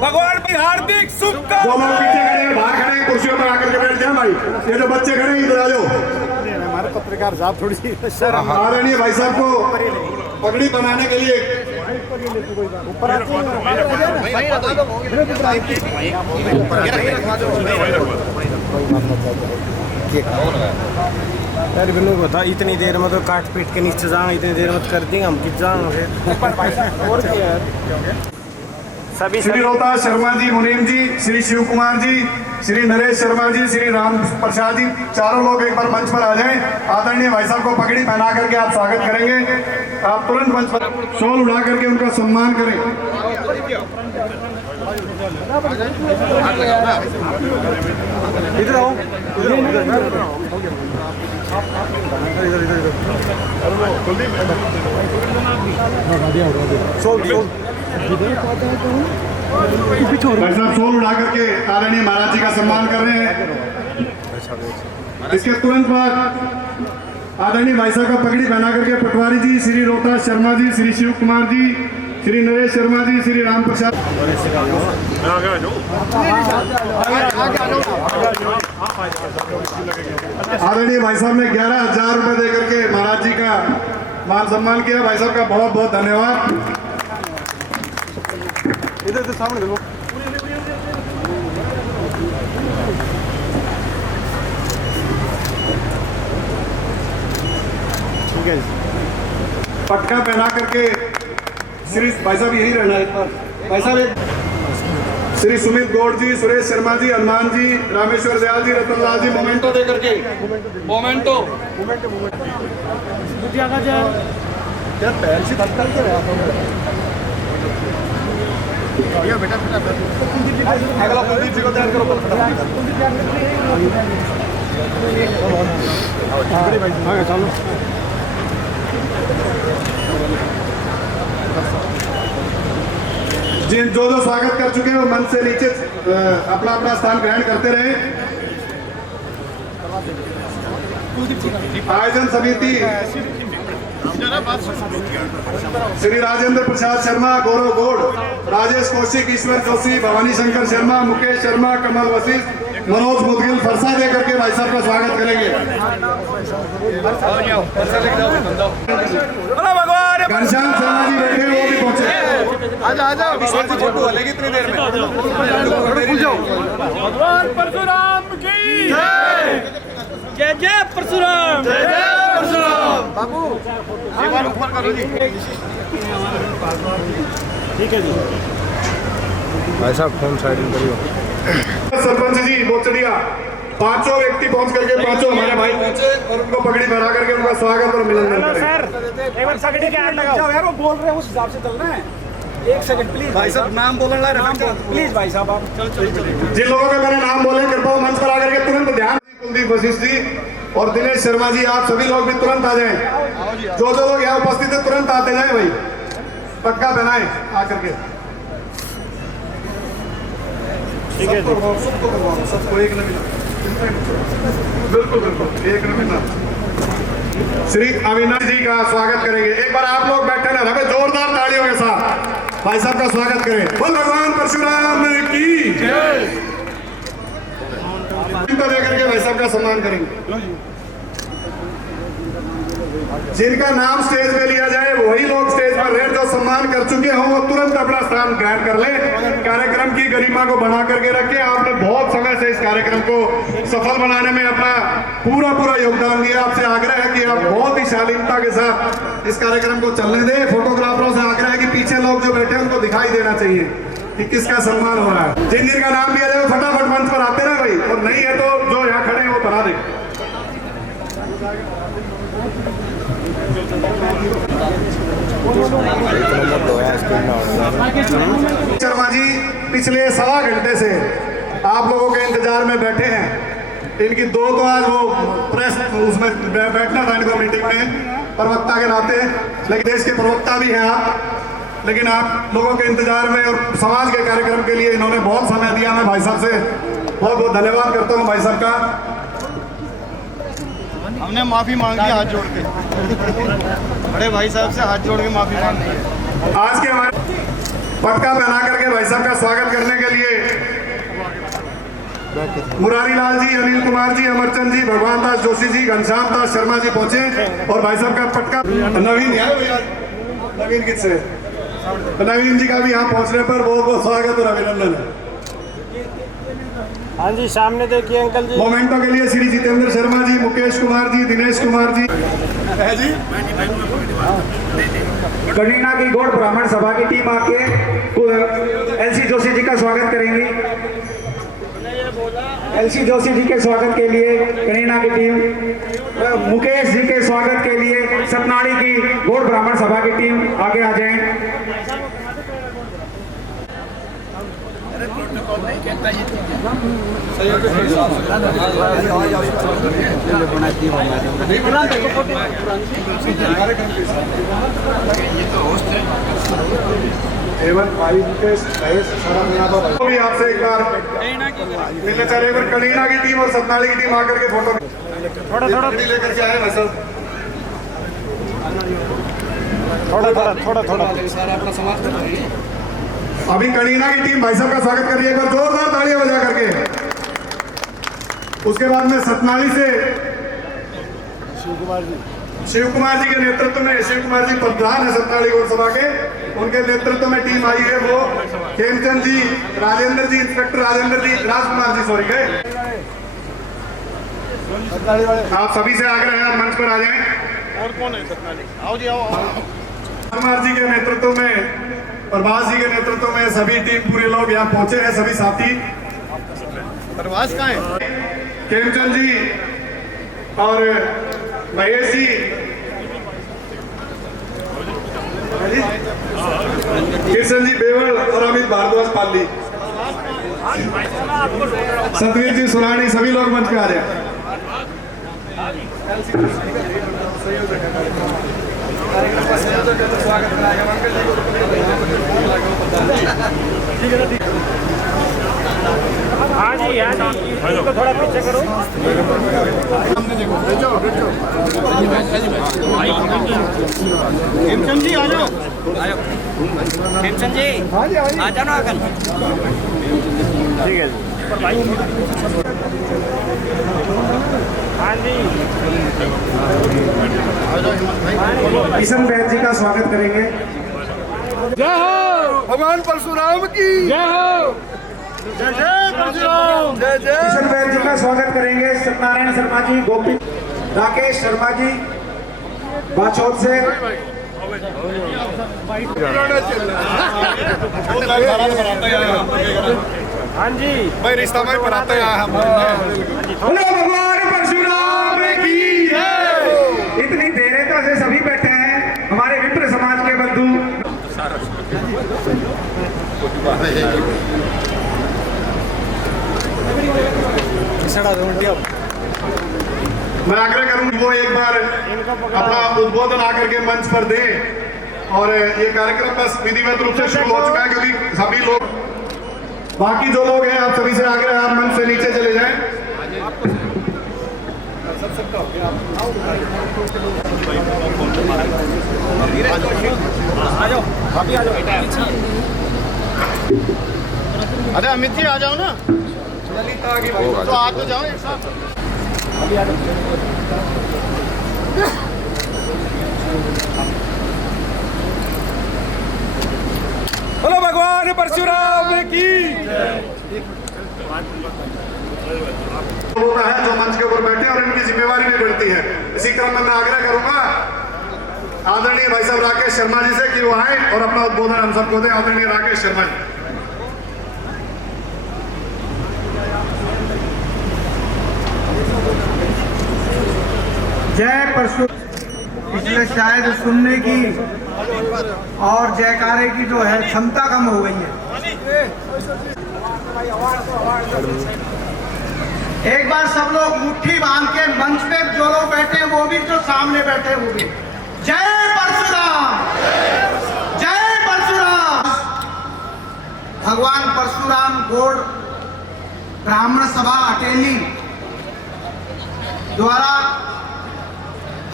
भगवान की हार्दिक शुभकामनाएं। वो लोग पीछे खड़े हैं बाहर खड़े हैं कुर्सियों पर आकर के बैठ जाए भाई। ये जो बच्चे खड़े हैं इधर आ जाओ। हमारे पत्रकार साहब थोड़ी सी आदरणीय भाई साहब को पगड़ी बनाने के लिए यार बिल्कुल बता इतनी देर में तो काट पीट के नीचे जाएंगे, इतनी देर में कर देंगे हम किस जाएंगे और क्या यार। सभी श्री रोहतास शर्मा जी, मुनीम जी, श्री शिव कुमार जी, श्री नरेश शर्मा जी, श्री राम प्रसाद जी, चारों लोग एक बार मंच पर आ जाएं। आदरणीय भाई साहब को पगड़ी पहना करके आप स्वागत करेंगे। आप तुरंत मंच पर शॉल उड़ा करके उनका सम्मान करें। इधर आओ, भाई साहब शॉल उड़ा करके आदरणीय महाराज जी का सम्मान कर रहे हैं। इसके तुरंत बाद आदरणीय भाई साहब का पगड़ी पहना करके पटवारी जी, श्री रोहतास शर्मा जी, श्री शिव कुमार जी, श्री नरेश शर्मा जी, श्री राम प्रसाद। आदरणीय भाई साहब ने 11,000 रुपए दे करके महाराज जी का मान सम्मान किया। भाई साहब का बहुत बहुत धन्यवाद। इधर सामने देखो। ठीक है, पटका पहना करके श्री भाई साहब यही रहना है भाई साहब। श्री सुमित गौड़ जी, सुरेश शर्मा जी, हनुमान जी, रामेश्वर दयाल जी, रतनलाल जी मोमेंटो दे करके मोमेंटो अगला कुलदीप जी को तैयार करो। चलो जिन जो स्वागत कर चुके हैं वो मंच से नीचे अपना अपना स्थान ग्रहण करते रहे। आयोजन समिति श्री राजेंद्र प्रसाद शर्मा, गौरव गौड़, राजेश कौशिक, ईश्वर जोशी, भवानी शंकर शर्मा, मुकेश शर्मा, कमल वशिष्ठ, मनोज मुदगिल फरसा दे करके भाई साहब का स्वागत करेंगे। घनश्याम शर्मा जी बैठे, वो भी पहुंचे। आजा फोटो लेगी इतनी देर में। भगवान परशुराम की जय। जय जय परशुराम, जय जय परशुराम। बाबू ऊपर करो जी। ठीक है जी। भाई साहब फोन साइड करियो। सरपंच जी बोचड़िया, पांचों व्यक्ति पहुंच करके पांचों हमारे भाई पहुंचे और उनको पगड़ी पहना करके उनका स्वागत और मिलन करें। सर एक बार पगड़ी के हाथ लगाओ यार, वो बोल रहे हैं उस हिसाब से चलना है। एक सेकंड प्लीज भाई साहब, नाम बोलना है प्लीज भाई साहब आप। चलो जिन लोगों के मैंने नाम बोले कृपया मंच पर आकर के तुरंत ध्यान। कुलदीप वशिष्ठ जी और दिनेश शर्मा जी, आप सभी लोग भी तुरंत आ जाएं। जो लोग यहाँ उपस्थित है तुरंत आते जाए भाई, पक्का पहनाए आकर के। ठीक है सबको एक नवीन, बिल्कुल बिल्कुल एक नवीन। श्री अविनाश जी का स्वागत करेंगे। एक बार आप लोग बैठे ना, हमें जोरदार तालियों के साथ भाई साहब का स्वागत करें। बोल भगवान परशुराम की जय। देकर के भाई साहब का सम्मान करेंगे। जिनका नाम स्टेज पे लिया जाए वही लोग स्टेज पर रहे, जो सम्मान कर चुके हों वो तुरंत अपना स्थान ग्रहण कर ले। कार्यक्रम की गरिमा को बना करके रखें। आपने बहुत समय से इस कार्यक्रम को सफल बनाने में अपना पूरा योगदान दिया। आपसे आग्रह है कि आप बहुत ही शालीनता के साथ इस कार्यक्रम को चलने दें। फोटोग्राफरों से आग्रह है कि पीछे लोग जो बैठे हैं उनको दिखाई देना चाहिए कि किसका सम्मान हो रहा है। जिन जिनका नाम लिया जाए फटाफट मंच पर आते रहे भाई, और नहीं है तो जो यहाँ खड़े हैं वो बना दें। शर्मा जी पिछले 1.25 घंटे से आप लोगों के इंतजार में बैठे हैं। इनकी दो तो आज वो प्रेस उसमें बैठना था इनको मीटिंग में प्रवक्ता के नाते, लेकिन देश के प्रवक्ता भी हैं आप, लेकिन आप लोगों के इंतजार में और समाज के कार्यक्रम के लिए इन्होंने बहुत समय दिया। मैं भाई साहब से बहुत बहुत धन्यवाद करता हूँ भाई साहब का। हमने माफी मांगी हाथ जोड़ के, बड़े भाई साहब से हाथ जोड़ के माफी मांगी है। आज के हमारे पटका पहना करके भाई साहब का स्वागत करने के लिए मुरारी लाल जी, अनिल कुमार जी, अमरचंद जी, भगवान दास जोशी जी, घनश्याम दास शर्मा जी पहुंचे और भाई साहब का पटका नवीन नवीन किससे नवीन जी का भी यहाँ पहुंचने पर बहुत बहुत स्वागत और अभिनंदन है। हाँ जी, सामने देखिए अंकल जी। मोमेंटो के लिए श्री जितेंद्र शर्मा जी, मुकेश कुमार जी, दिनेश कुमार जी। कनीना की गौड़ ब्राह्मण सभा की टीम आके एलसी जोशी जी का स्वागत करेंगी। एलसी जोशी जी के स्वागत के लिए कनीना की टीम, मुकेश जी के स्वागत के लिए सतनाड़ी की गौड़ ब्राह्मण सभा की टीम आगे आ जाए। एवं भाई मुकेश महेश तो भी आपसे एक बार मिलना चाह रहे हैं। कनीना की टीम और सतनाड़ी की टीम आकर के फोटो थोड़ा लेकर के आए भाई साहब। थोड़ा अभी कनीना की टीम भाई साहब का स्वागत कर रही है, एक बार जोरदार तालियां बजा करके। उसके बाद में सतनाड़ी से शिव कुमार जी के नेतृत्व में, शिव कुमार जी प्रधान है सतनाड़ी गौड़ सभा के, उनके नेतृत्व में टीम आई है। वो खेमचंद जी, राजेंद्र जी, इंस्पेक्टर राजेंद्र जी, राजकुमार जी सॉरी गए। आप सभी से आग्रह है, आप मंच पर आ जाएं। और कौन है सतनाड़ी? आओ जी, आओ। राजकुमार जी के नेतृत्व में, प्रभास जी के नेतृत्व में सभी टीम पूरे लोग यहाँ पहुंचे हैं, सभी साथी। प्रवास कहाँ है? खेमचंद जी और महेश जी, किशन जी बेवल और अमित भारद्वाज पाली, सतवीर जी सुरानी, सभी लोग मंच पे आ जाए। हाँ जी, इसको थोड़ा पीछे करो। हेमचंद जी आ जाओ। हेमचंद जी आ जाओ ना आकर। ठीक है जी। हाँ जी, किशन बैद जी का स्वागत करेंगे। जय हो भगवान परशुराम की जय हो। जय जय परशुराम, जय जय। किशन बैद जी का स्वागत करेंगे सत्यनारायण शर्मा जी, गोपी राकेश शर्मा जी बाचौद से। हाँ जी भाई रिश्ता में बनाते हैं हम। बोलो भगवान परशुराम की जय। इतनी देर तो से सभी बैठे हैं हमारे विप्र समाज के बंधु। मैं आग्रह करूंगी वो एक बार अपना उद्बोधन आकर के मंच पर दे। और ये कार्यक्रम बस विधिवत रूप से शुरू हो चुका है, क्योंकि सभी लोग, बाकी जो लोग हैं, आप सभी से आग्रह है, आप मंच से नीचे चले जाएं। अरे अमित जी आ जाओ ना। तो आ तो जाओ एक साथ। बोलो भगवान परशुराम की। होता है जो मंच के ऊपर बैठे और इनकी जिम्मेवारी भी बढ़ती है। इसी क्रम में मैं आग्रह करूंगा आदरणीय भाई साहब राकेश शर्मा जी से कि वो आए और अपना उद्बोधन हम सबको दें। आदरणीय राकेश शर्मा जी। जय परशु। इसलिए शायद सुनने की और जयकारे की जो है क्षमता कम हो गई है। एक बार सब लोग मुट्ठी बांध के मंच पे जो लोग बैठे हैं वो भी, जो सामने बैठे वो भी, जय परशुराम, जय परशुराम। भगवान परशुराम गौड़ ब्राह्मण सभा अटेली द्वारा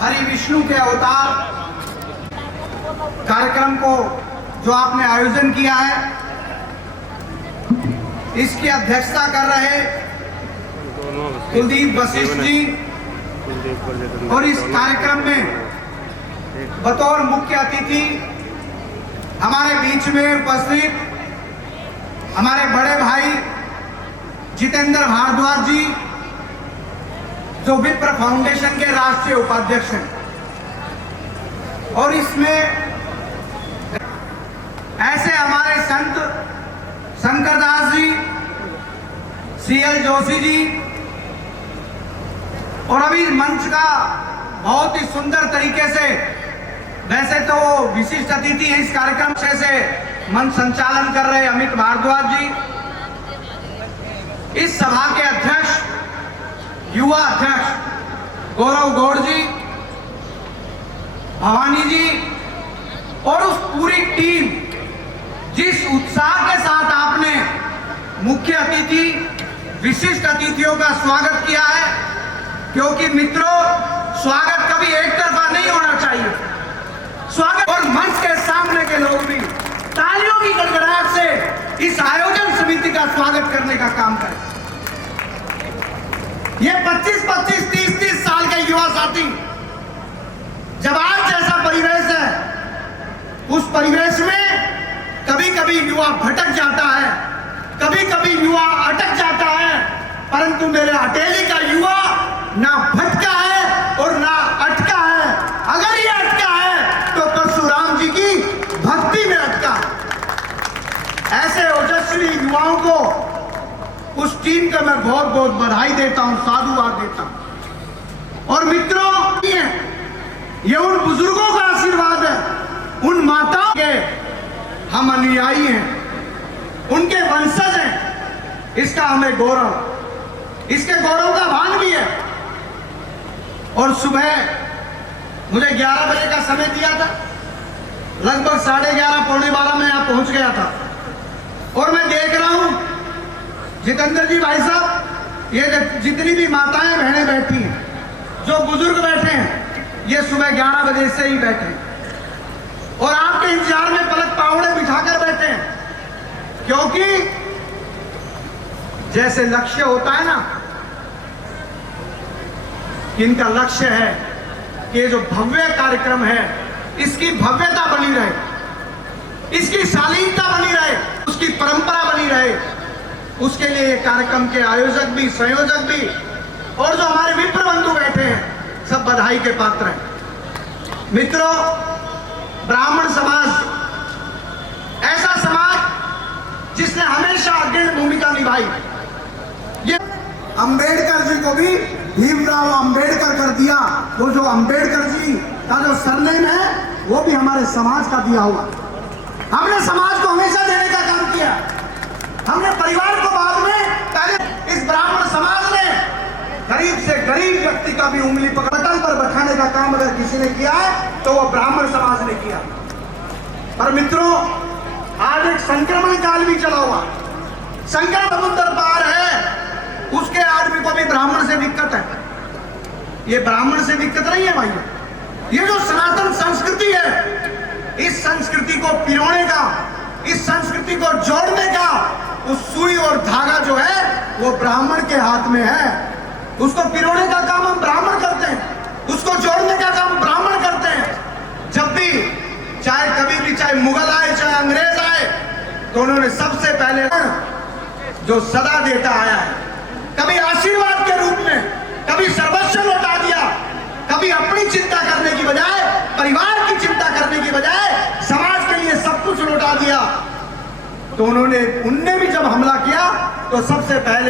हरि विष्णु के अवतार कार्यक्रम को जो आपने आयोजन किया है, इसकी अध्यक्षता कर रहे कुलदीप वशिष्ठ जी, और इस कार्यक्रम में बतौर मुख्य अतिथि हमारे बीच में उपस्थित हमारे बड़े भाई जितेंद्र भारद्वाज जी, जो विप्र फाउंडेशन के राष्ट्रीय उपाध्यक्ष हैं, और इसमें ऐसे हमारे संत शंकरदास जी, CL जोशी जी, और अभी मंच का बहुत ही सुंदर तरीके से, वैसे तो वो विशिष्ट अतिथि हैं इस कार्यक्रम से मंच संचालन कर रहे अमित भारद्वाज जी, इस सभा के अध्यक्ष, युवा अध्यक्ष गौरव गौड़ जी, भवानी जी, और उस पूरी टीम, जिस उत्साह के साथ आपने मुख्य अतिथि, विशिष्ट अतिथियों का स्वागत किया है, क्योंकि मित्रों स्वागत कभी एक तरफा नहीं होना चाहिए। स्वागत, और मंच के सामने के लोग भी तालियों की गड़गड़ाहट से इस आयोजन समिति का स्वागत करने का काम करें। ये 25-25, 30-30 साल के युवा साथी, जब आज जैसा परिवेश है, उस परिवेश में कभी कभी युवा भटक जाता है, कभी कभी युवा अटक जाता है, परंतु मेरे हटेली का युवा ना भटका है और ना अटका है। अगर ये अटका है तो परशुराम जी की भक्ति में अटका है। ऐसे ओजस्वी युवाओं को, उस टीम को मैं बहुत बहुत बधाई देता हूं, साधुवाद देता हूं। और मित्रों, ये उन बुजुर्गों का आशीर्वाद है, उन माताओं के हम अनुयायी हैं, उनके वंशज हैं, इसका हमें गौरव, इसके गौरव का भान भी है। और सुबह मुझे 11 बजे का समय दिया था, लगभग 11:30 पौने 12 में यहाँ पहुंच गया था, और मैं देख रहा हूं जितेंद्र जी भाई साहब, ये जितनी भी माताएं बहनें बैठी हैं, जो बुजुर्ग बैठे हैं, ये सुबह 11 बजे से ही बैठे हैं, और आपके इंतजार में पलक पावड़े बिठाकर बैठे हैं, क्योंकि जैसे लक्ष्य होता है ना, इनका लक्ष्य है कि जो भव्य कार्यक्रम है, इसकी भव्यता बनी रहे, इसकी शालीनता बनी रहे, उसकी परंपरा बनी रहे। उसके लिए ये कार्यक्रम के आयोजक भी, संयोजक भी, और जो हमारे मित्र बंधु बैठे हैं, सब बधाई के पात्र हैं। मित्रों, ब्राह्मण समाज ऐसा समाज जिसने हमेशा अग्रणी भूमिका निभाई। ये अंबेडकर जी को भी भीमराव अंबेडकर कर दिया। वो जो अंबेडकर जी का जो सरनेम है, वो भी हमारे समाज का दिया हुआ। हमने समाज को हमेशा देने का काम किया। हमने परिवार को बाद में, पहले इस ब्राह्मण समाज ने गरीब से गरीब व्यक्ति का भी उंगली पकड़न पर बैठाने का काम अगर किसी ने किया है तो वो ब्राह्मण समाज ने किया। पर मित्रों, आज एक संक्रमण काल भी चला हुआ, संक्रमण समुद्र पार है, उसके आदमी को भी ब्राह्मण से दिक्कत है। ये ब्राह्मण से दिक्कत नहीं है भाई, ये जो सनातन संस्कृति है, इस संस्कृति को पिरोने का, इस संस्कृति को जोड़ने का, उस सुई और धागा जो है वो ब्राह्मण के हाथ में है। उसको पिरोने का काम हम ब्राह्मण करते हैं, उसको जोड़ने का काम ब्राह्मण करते हैं। जब भी, चाहे कभी भी, चाहे मुगल आए, चाहे अंग्रेज आए, तो उन्होंने सबसे पहले जो सदा देता आया है, कभी आशीर्वाद के रूप में, कभी सर्वस्व लौटा दिया, कभी अपनी चिंता करने की बजाय, परिवार की चिंता करने की बजाय समाज के लिए सब कुछ लौटा दिया। तो उन्होंने भी जब हमला किया तो सबसे पहले